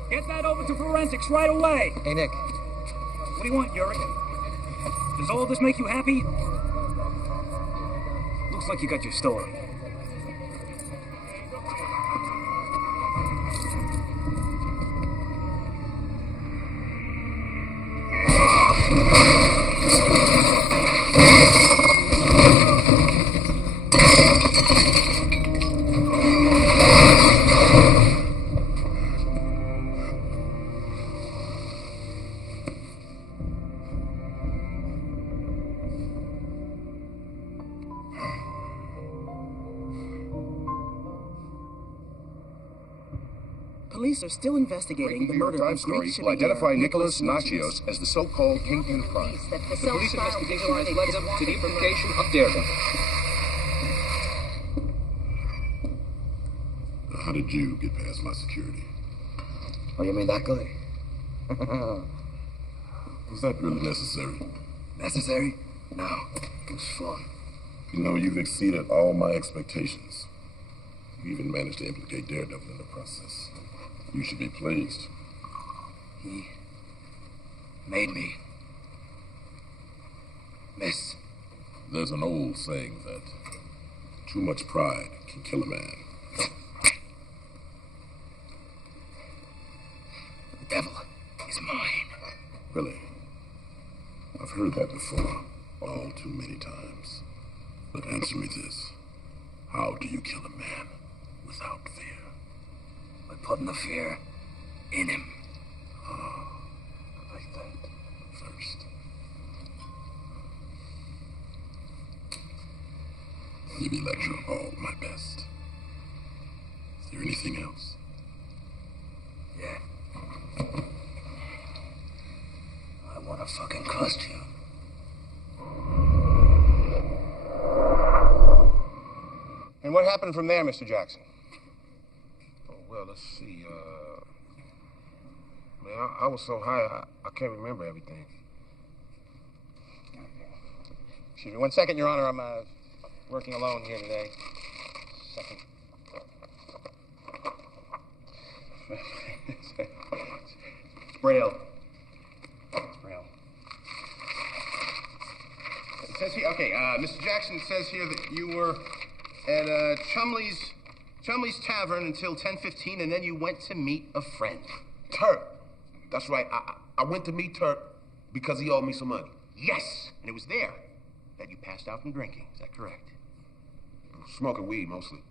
Get that over to forensics right away. Hey, Nick. What do you want, Yurik? Does all this make you happy? Looks like you got your story. Police are still investigating the murder of story Greek will identify Chevalier Nicholas Nachios as the so-called Kingpin Prime. The police investigation has led them to the implication of Daredevil. How did you get past my security? Oh, you mean that guy? Was that really necessary? Necessary? No. It was fun. You know, you've exceeded all my expectations. You even managed to implicate Daredevil in the process. You should be pleased. He made me miss. There's an old saying that too much pride can kill a man. The devil is mine. Really? I've heard that before, all too many times. But answer me this. How do you kill a man without fear? By putting the fear in him. Oh, I like that. First. Maybe lecture all my best. Is there anything else? Yeah. I want to fucking costume. And what happened from there, Mr. Jackson? Oh, well, let's see. Man, I was so high, I can't remember everything. Excuse me 1 second, Your Honor. I'm working alone here today. Second. It's Braille. It's Braille. It says here, okay, Mr. Jackson, it says here that you were at Chumley's Tavern until 10:15, and then you went to meet a friend. Turk. That's right. I went to meet Turk because he owed me some money. Yes, and it was there that you passed out from drinking. Is that correct? Smoking weed, mostly.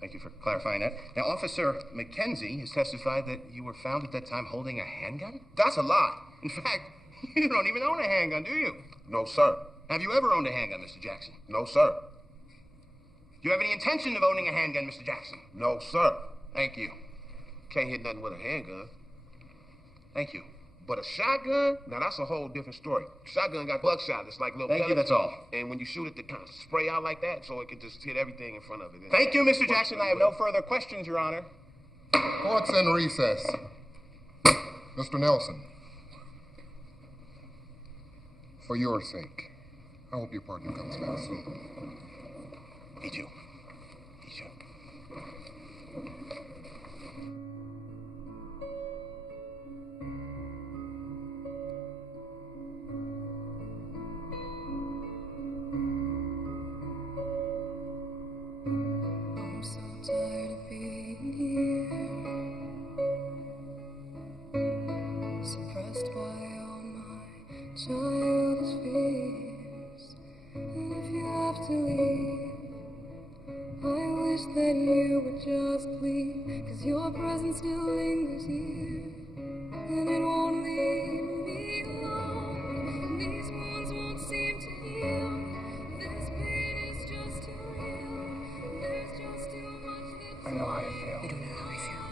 Thank you for clarifying that. Now, Officer McKenzie has testified that you were found at that time holding a handgun? That's a lie. In fact, you don't even own a handgun, do you? No, sir. Have you ever owned a handgun, Mr. Jackson? No, sir. Do you have any intention of owning a handgun, Mr. Jackson? No, sir. Thank you. Can't hit nothing with a handgun. Thank you. But a shotgun? Now, that's a whole different story. Shotgun got buckshot. It's like little Thank you, that's all. And when you shoot it, they kind of spray out like that, so it can just hit everything in front of it. Thank you, Mr. Jackson. I have no further questions, Your Honor. Court's in recess. Mr. Nelson, for your sake, I hope your partner comes back soon. Me too. Me too. I'm so tired of being here, suppressed by all my childish fears. And if you have to leave, I wish that you would just leave, 'cause your presence still lingers here, and it won't leave me alone. These wounds won't seem to heal. This pain is just too real. There's just too much that's I know how you feel. You don't know how I feel.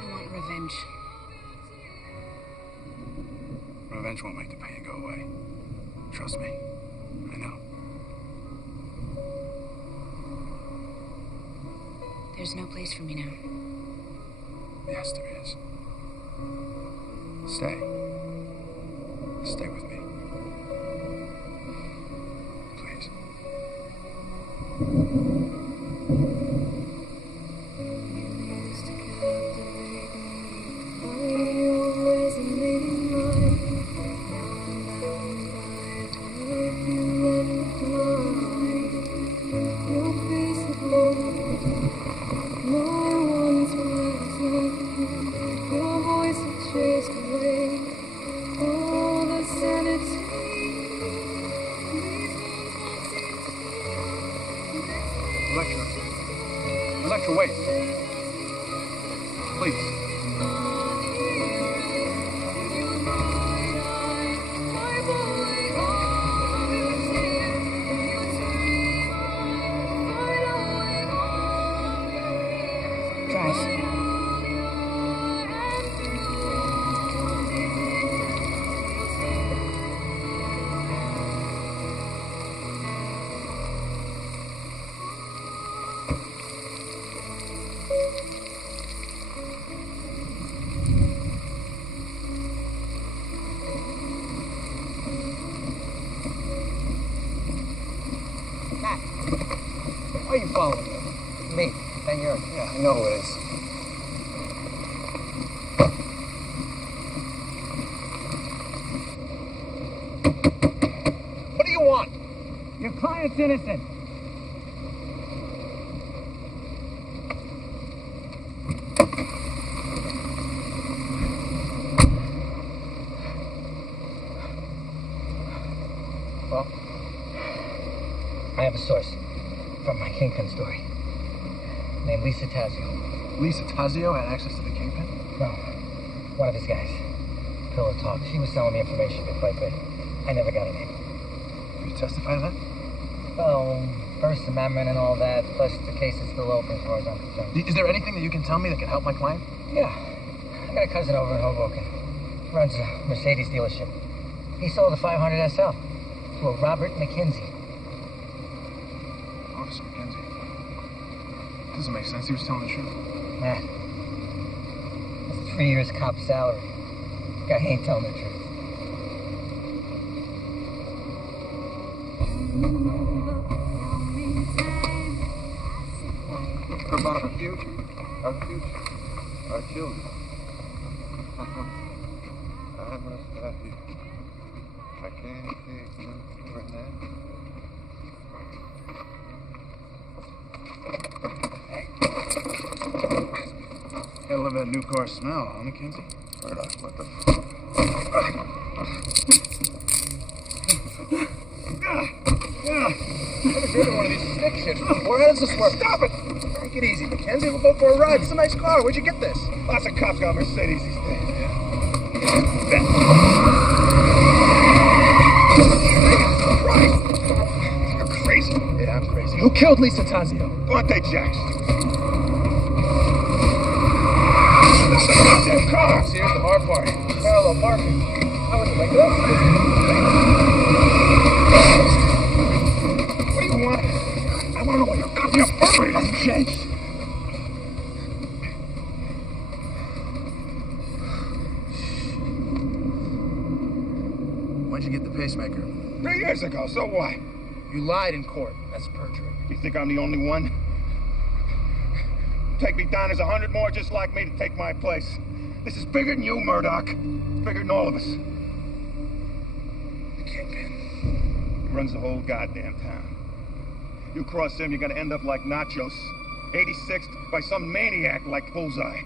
I want revenge. Revenge won't make the pain go away. Trust me. I know. There's no place for me now. Yes, there is. Stay. Stay with me. Please. used to captivate me. Your resonating mind. Now I'm bound by a perfume left behind. Your face at home. My once present. Your voice had chased away all the sanity. Electra, wait. Please. Drive. Why are you following me? Me, 10 years. Yeah, I know who it is. What do you want? Your client's innocent. Well, I have a source from my Kingpin story named Lisa Tazio. Lisa Tazio had access to the Kingpin? No, one of his guys. Pillow Talk. She was selling me information bit by bit. I never got a name. Will you testify to that? Well, First Amendment and all that, plus the case is still open as far as I'm concerned. Is there anything that you can tell me that can help my client? Yeah. I got a cousin over in Hoboken. Runs a Mercedes dealership. He sold a 500 SL to a Robert McKenzie. Officer McKenzie. Doesn't make sense. He was telling the truth. Nah. That's 3 years cop salary. Guy ain't telling the truth. About our future. Our future. Our children. I must have you. I can't take you for that. Got a little love that new car smell, huh, Mackenzie? Murdoch, what the Never driven one of these stick shits before. How does this work? Stop it! Take it easy, Mackenzie. We'll go for a ride. It's a nice car. Where'd you get this? Lots of cops got Mercedes these days. You're crazy. Yeah, I'm crazy. Who killed Lisa Tazio? Dante Jackson. Damn car! See, here's the hard part. Parallel parking. How was it like this? What do you want? I want to know what your goddamn birth rate hasn't changed. When'd you get the pacemaker? 3 years ago, so what? You lied in court. That's perjury. You think I'm the only one? Take me down, there's 100 more just like me to take my place. This is bigger than you, Murdoch. It's bigger than all of us. The Kingpin. He runs the whole goddamn town. You cross him, you're gonna end up like Nachos. 86th by some maniac like Bullseye.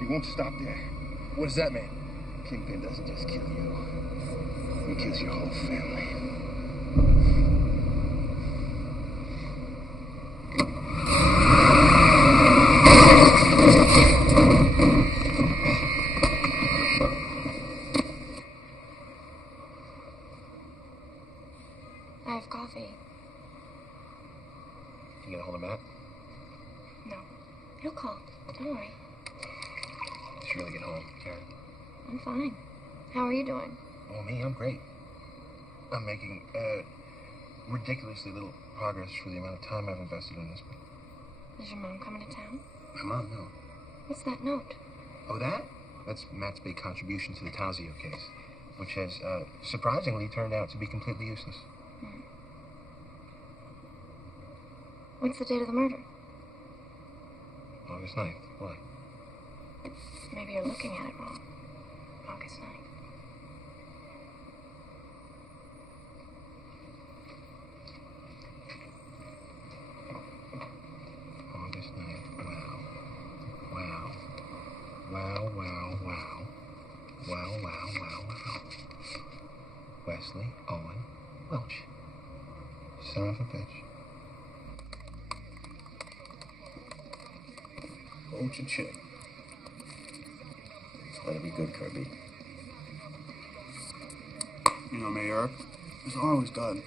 He won't stop there. What does that mean? Kingpin doesn't just kill you. He kills your whole family. I have coffee. Can you get a hold of Matt? No. He'll call. Don't worry. You should really get home, Karen. I'm fine. How are you doing? Oh, me? I'm great. I'm making ridiculously little progress for the amount of time I've invested in this. Is your mom coming to town? My mom, no. What's that note? Oh, that? That's Matt's big contribution to the Tazio case, which has surprisingly turned out to be completely useless. What's the date of the murder? August 9th. Why? Maybe you're looking at it wrong. August 9th. August 9th. Wow. Wow. Wow, wow, wow. Wow, wow, wow, wow. Wesley Owen Welch. Son of a bitch. Oh, cha-ching. It's better be good, Kirby. You know me, Eric. It's always done.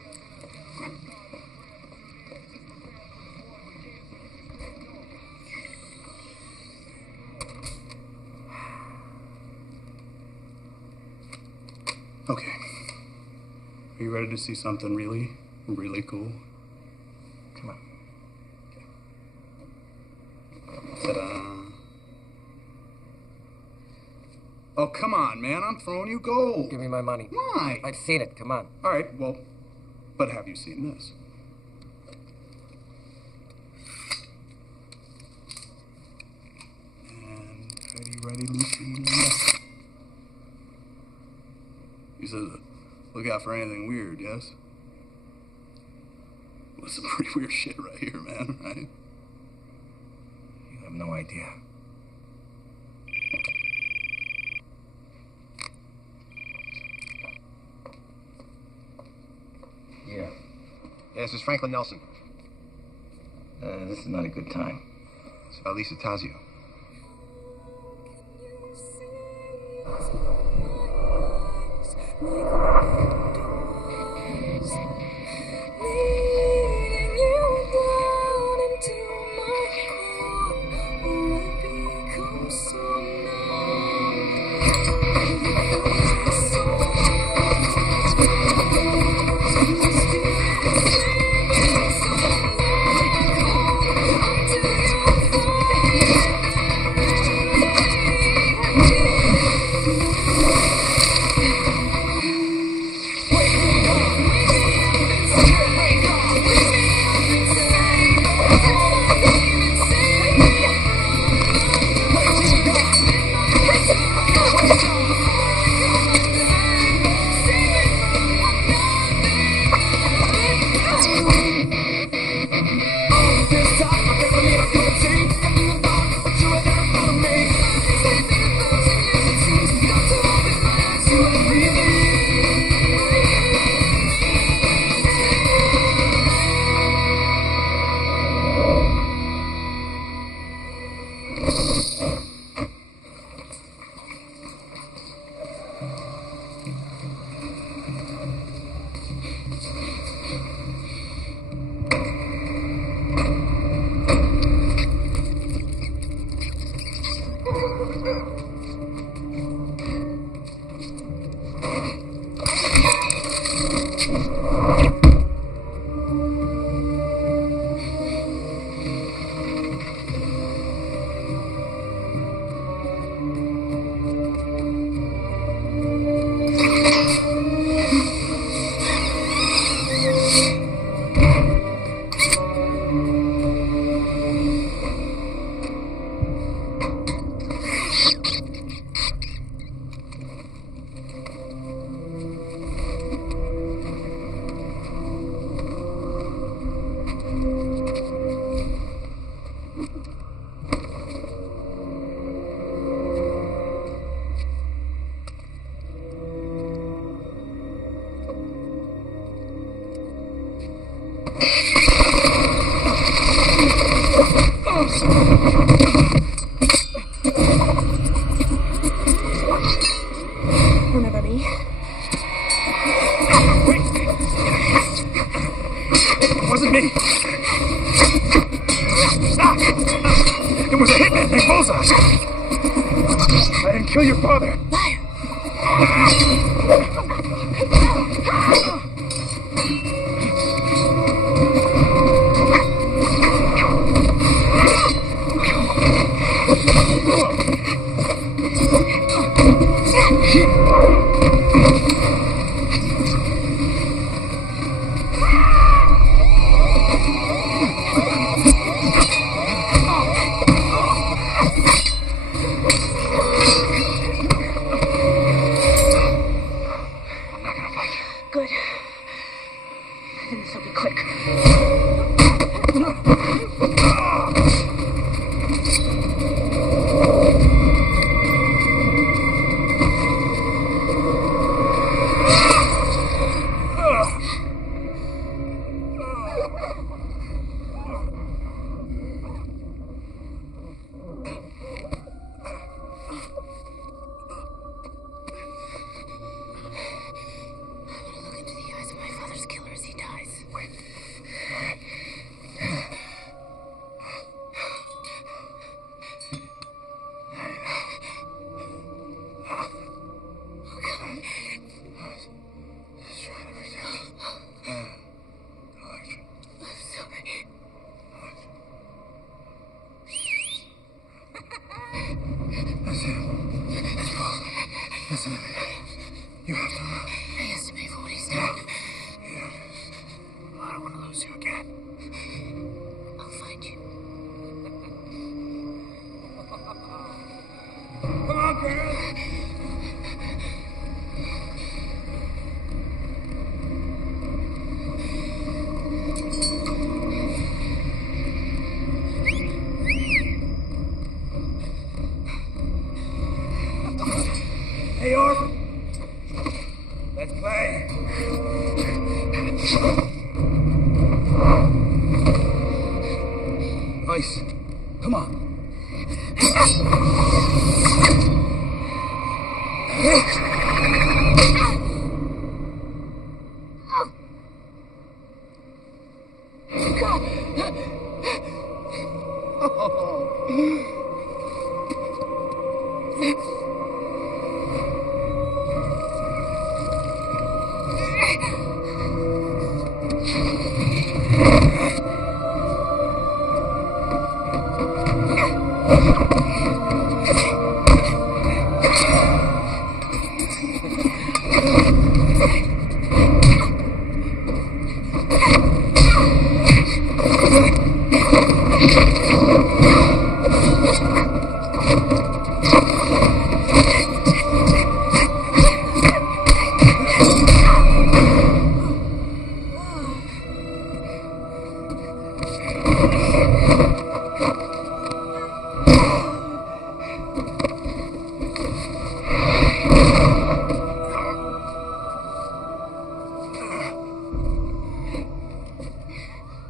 Okay. Are you ready to see something really, really cool? Come on. Ta-da. Oh, come on, man. I'm throwing you gold. Give me my money. Why? I've seen it. Come on. All right, well, but have you seen this? And ready, Lucy? You said, look out for anything weird, yes? Well, some pretty weird shit right here, man, right? You have no idea. Yeah. Yeah, this is Franklin Nelson. This is not a good time. It's about Lisa Tazio. Remember me? It wasn't me. Stop! It was a hitman named Bullseye. I didn't kill your father. Good. Then this will be quick. Look into the eyes of my father's killer as he dies. Wait. Listen to me. You have to run. He has to pay for what he's done. I don't want to lose you again. I'll find you. Come on, girl. Hey, Orphan. Let's play. Ice. Come on.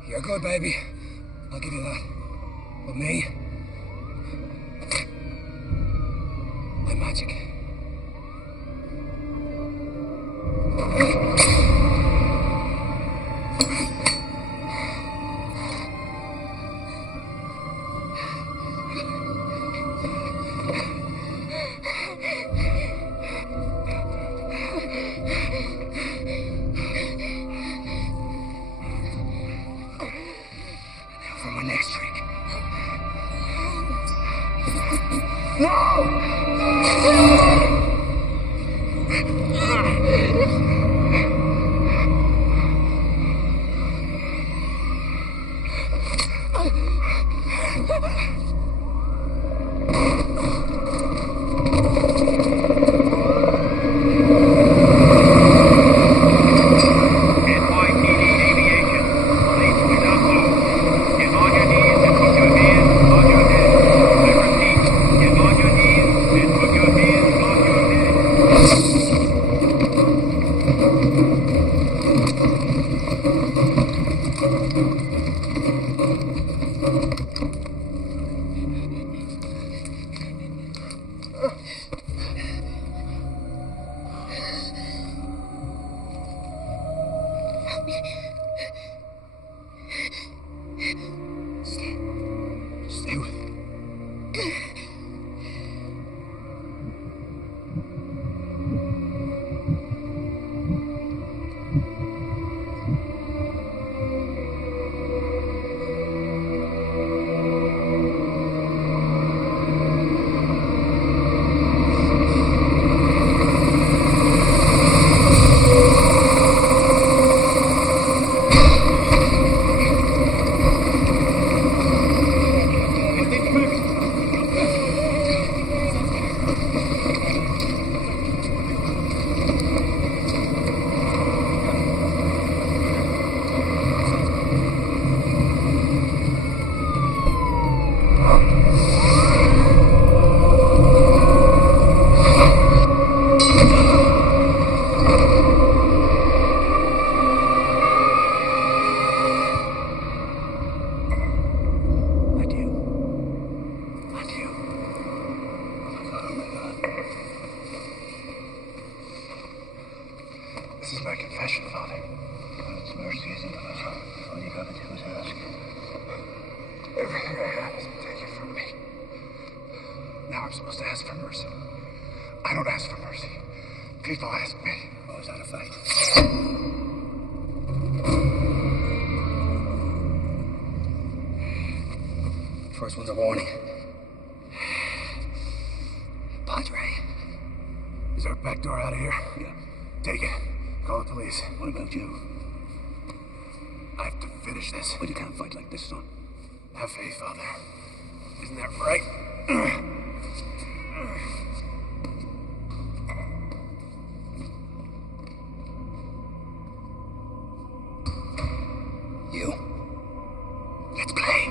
You're good, baby. I'll give you that. But me? I'm magic. Stay with me. This is my confession, Father. God's mercy isn't enough. All you gotta do is ask. Everything I have has been taken from me. Now I'm supposed to ask for mercy. I don't ask for mercy. People ask me. Oh, is that a fact? First one's a warning. Padre. Is there a back door out of here? Yeah. Take it. Call the police. What about you? I have to finish this. But you can't fight like this, son. Have faith, Father. Isn't that right? You. Let's play.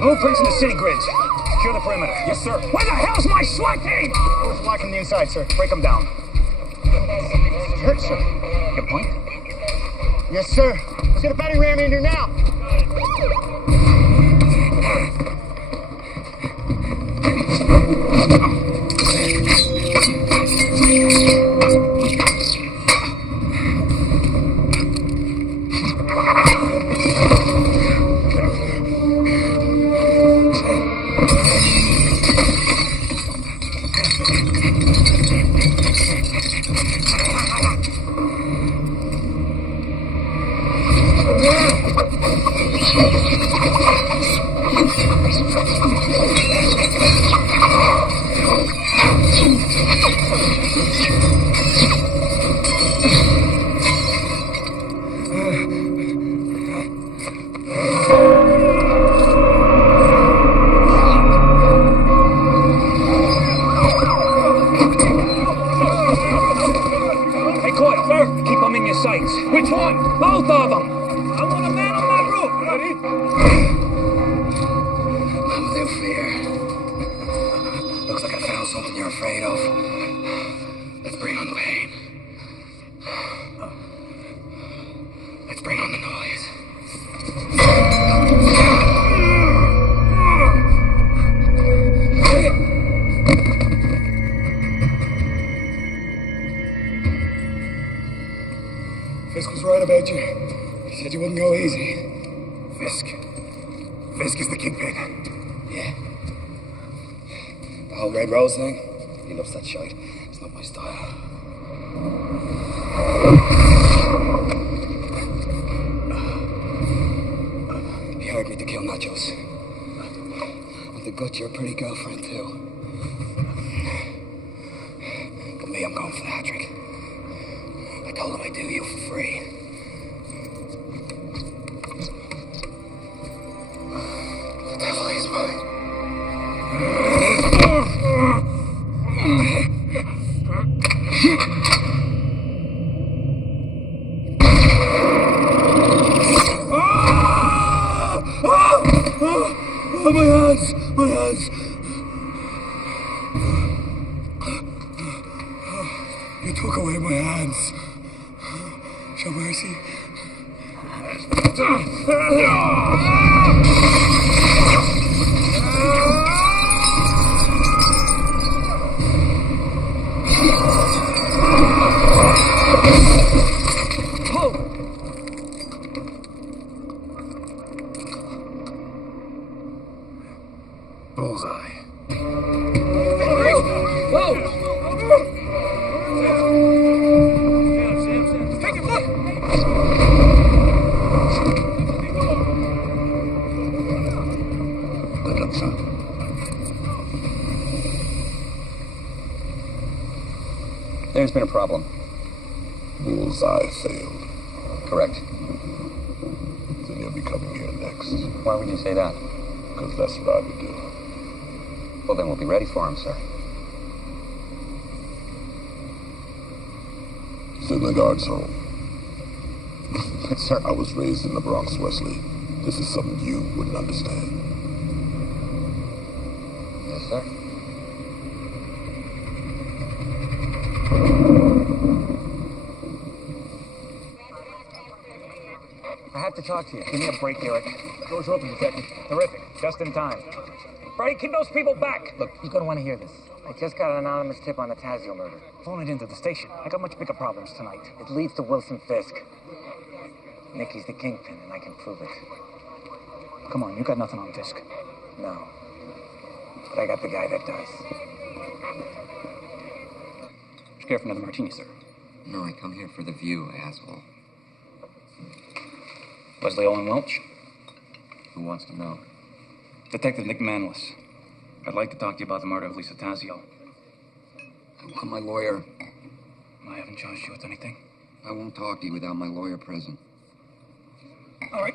Blueprints in the city grids. Secure the perimeter. Yes, sir. Where the hell's my SWAT team? Who's blocking the inside, sir? Break them down. Hurt, sir. Good point. Yes, sir. Let's get a battering ram in here now. your sights. Which one? Both of them. I want a man on my roof. Ready? I'm their fear. Looks like I found something you're afraid of. Let's bring on the pain. Let's bring on the noise. Fisk was right about you. He said you wouldn't go easy. Fisk. Fisk is the kingpin. Yeah. The whole Red Rose thing? He loves that shite. It's not my style. He hired me to kill Nachos. On the gut, you're a pretty girlfriend, too. But me, I'm going for the hat trick. I told him I'd do you for free. The devil is mine. Oh, my hands! My hands! You took away my hands. Show mercy. Bullseye. Whoa! Good luck, son. There's been a problem. Bullseye failed. Correct. Then you'll be coming here next. Why would you say that? Because that's what I would do. Well, then we'll be ready for him, sir. Send the guards home. But, sir... I was raised in the Bronx, Wesley. This is something you wouldn't understand. Yes, sir. I have to talk to you. Give me a break, Eric. Doors are open, Detective. Terrific. Just in time. Brady, keep those people back. Look, you're gonna want to hear this. I just got an anonymous tip on the Tazio murder. Phone it into the station. I got much bigger problems tonight. It leads to Wilson Fisk. Nicky's the kingpin, and I can prove it. Come on, you got nothing on Fisk. No. But I got the guy that does. You care for another martini, sir? No, I come here for the view, asshole. Wesley Owen Welch? Who wants to know? Detective Nick Manless. I'd like to talk to you about the murder of Lisa Tazio. I want my lawyer. I haven't charged you with anything. I won't talk to you without my lawyer present. All right.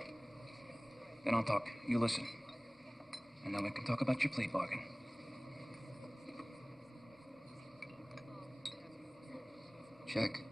Then I'll talk. You listen. And then we can talk about your plea bargain. Check.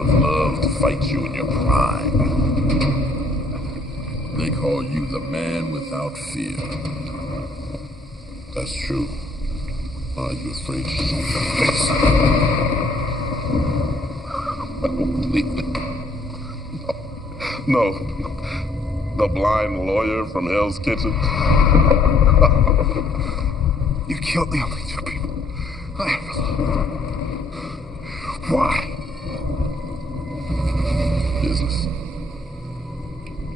would love to fight you in your prime. They call you the man without fear. That's true. Are you afraid to show your face? Please. No. The blind lawyer from Hell's Kitchen. You killed the only two people I ever loved. Why? Business.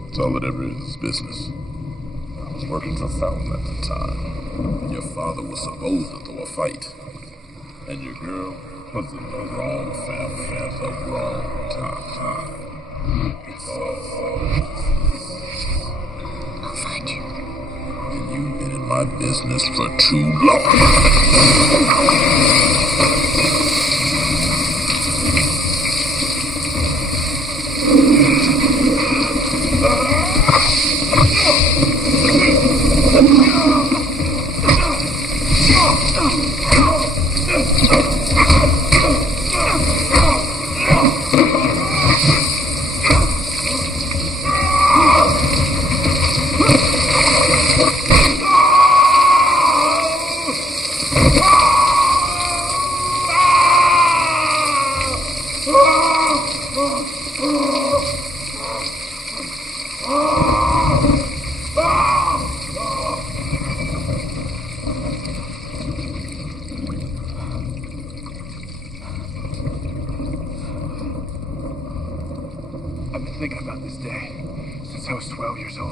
It's all it ever is business. I was working for Fountain at the time. Your father was supposed to throw a fight. And your girl was in the wrong family at the wrong time. I'll find you. And you've been in my business for too long. I've been thinking about this day since I was 12 years old.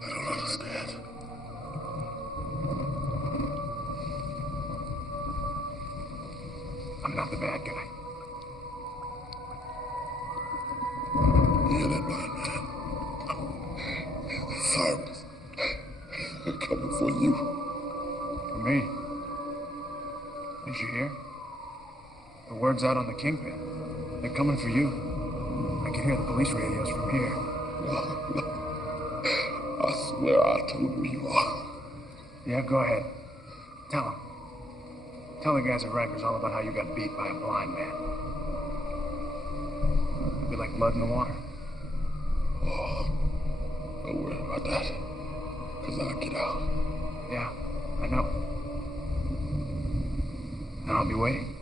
I don't understand. I'm not the bad guy. You hear that, blind man? Sirens. They're coming for you. For me? Did you hear? The word's out on the Kingpin. They're coming for you. I can hear the police radios from here. No. I swear I told who you are. Yeah, go ahead. Tell them. Tell the guys at Rikers all about how you got beat by a blind man. It'll be like blood in the water. Oh, don't worry about that. Because I'll get out. Yeah, I know. And I'll be waiting.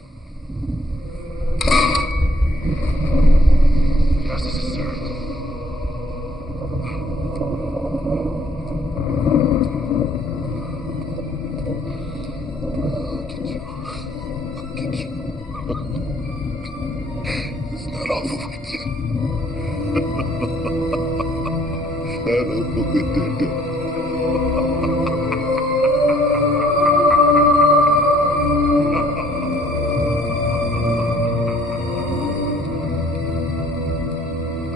Justice is served. It's not over with yet. Not over with that.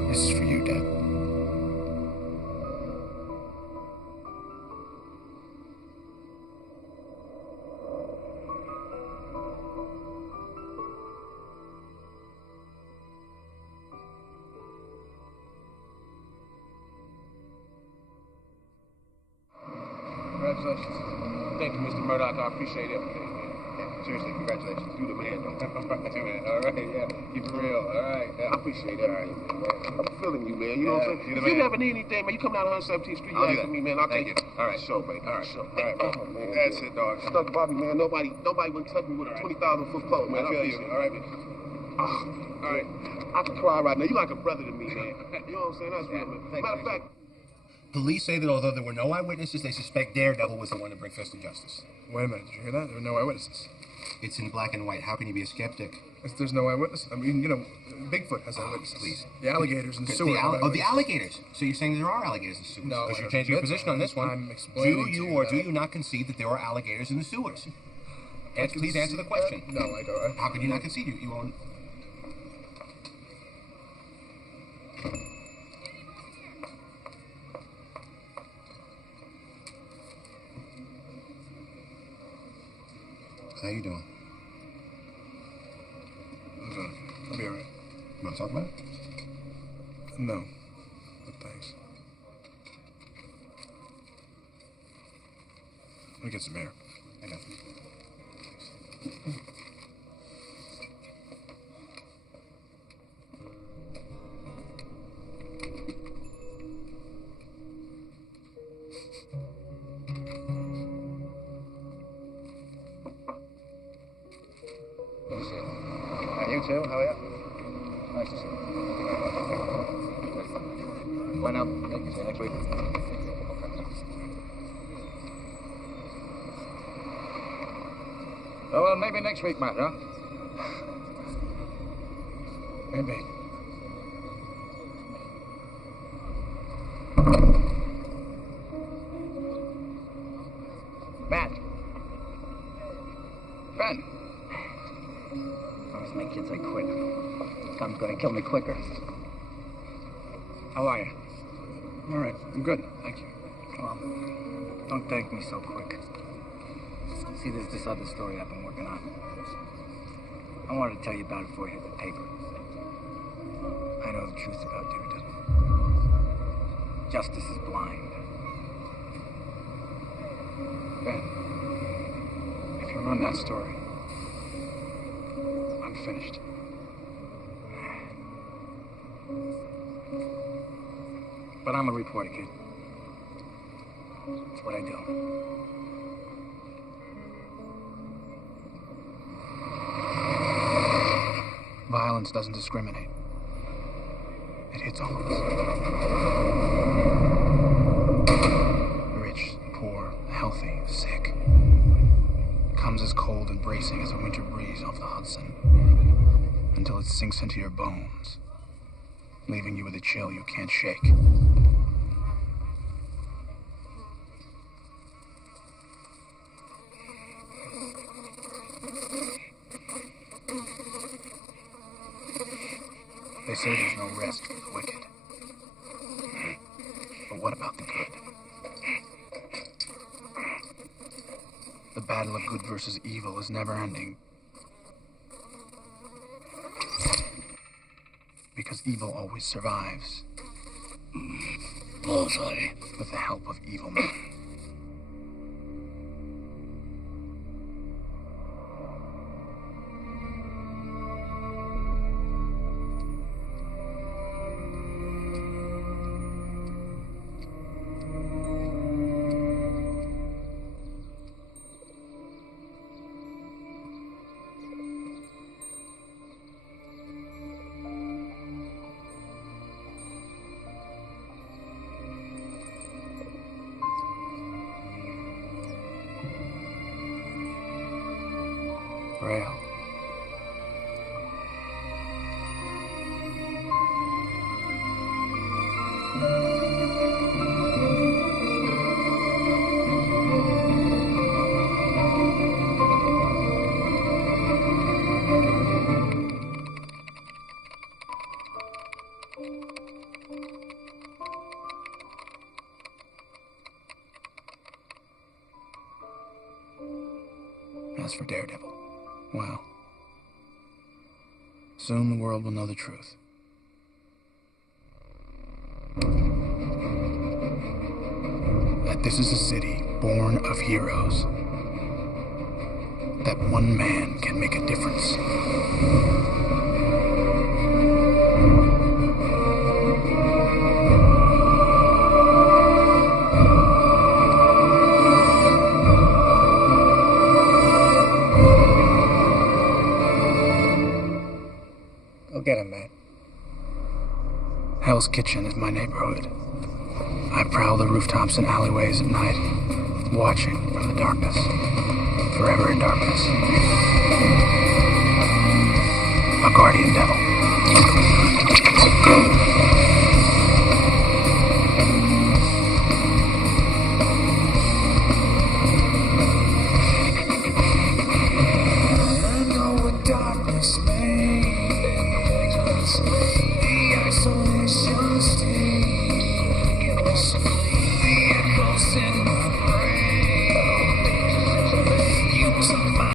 This is for you, Dad. Congratulations. Thank you, Mr. Murdoch. I appreciate everything, man. Yeah, seriously, congratulations. You the man, don't you? All right, yeah. Keep it real. All right. Yeah. I appreciate everything, man. I'm feeling you, man. You know what I'm saying? If you ever need anything, man, you come down 117th Street, you ask me, man. I'll take it. All right. Show, baby. All right. Show. All right. Oh, man. That's it, dog. Stuck about me, man. Nobody wouldn't touch me with a 20,000-foot pole, man. I feel you. All right, man. Oh, all right. I can cry right now. You like a brother to me, man. You know what I'm saying? That's real, man. Matter of fact, Police say that although there were no eyewitnesses, they suspect Daredevil was the one to bring Fist to justice. Wait a minute, did you hear that? There were no eyewitnesses. It's in black and white. How can you be a skeptic? If there's no eyewitness, I mean, you know, Bigfoot has eyewitnesses. Please. The alligators in the sewer. The alligators. So you're saying there are alligators in the sewers? No. Because you're changing your position on this one. I'm explaining. Do you or do you not concede that there are alligators in the sewers? Please answer the question. No, I don't. How can you not concede? You own. How you doing? I'll be all right. You want to talk about it? No. But thanks. Let me get some air. I got you. You too? How are you? Nice to see you. When up? See you next week. Oh, well, maybe next week, Matt, huh? Maybe. Matt. Ben. Promise my kids I quit. Tom's gonna kill me quicker. How are you? I'm all right. I'm good. Thank you. Well, don't thank me so quick. See, there's this other story I've been working on. I wanted to tell you about it before you hit the paper. I know the truth about Daredevil. Justice is blind. Ben, if you run that story, I'm finished. But I'm a reporter, kid. It's what I do. Violence doesn't discriminate. It hits all of us. Rich, poor, healthy, sick. Comes as cold and bracing as a winter breeze off the Hudson. Until it sinks into your bones, leaving you with a chill you can't shake. They say there's no rest for the wicked. But what about the good? The battle of good versus evil is never ending. Because evil always survives. Bullseye. With the help of evil men. Rail. As for Daredevil, well, soon the world will know the truth. That this is a city born of heroes. That one man can make a difference. Go get him, Matt. Hell's Kitchen is my neighborhood. I prowl the rooftops and alleyways at night, watching from the darkness, forever in darkness. A guardian devil.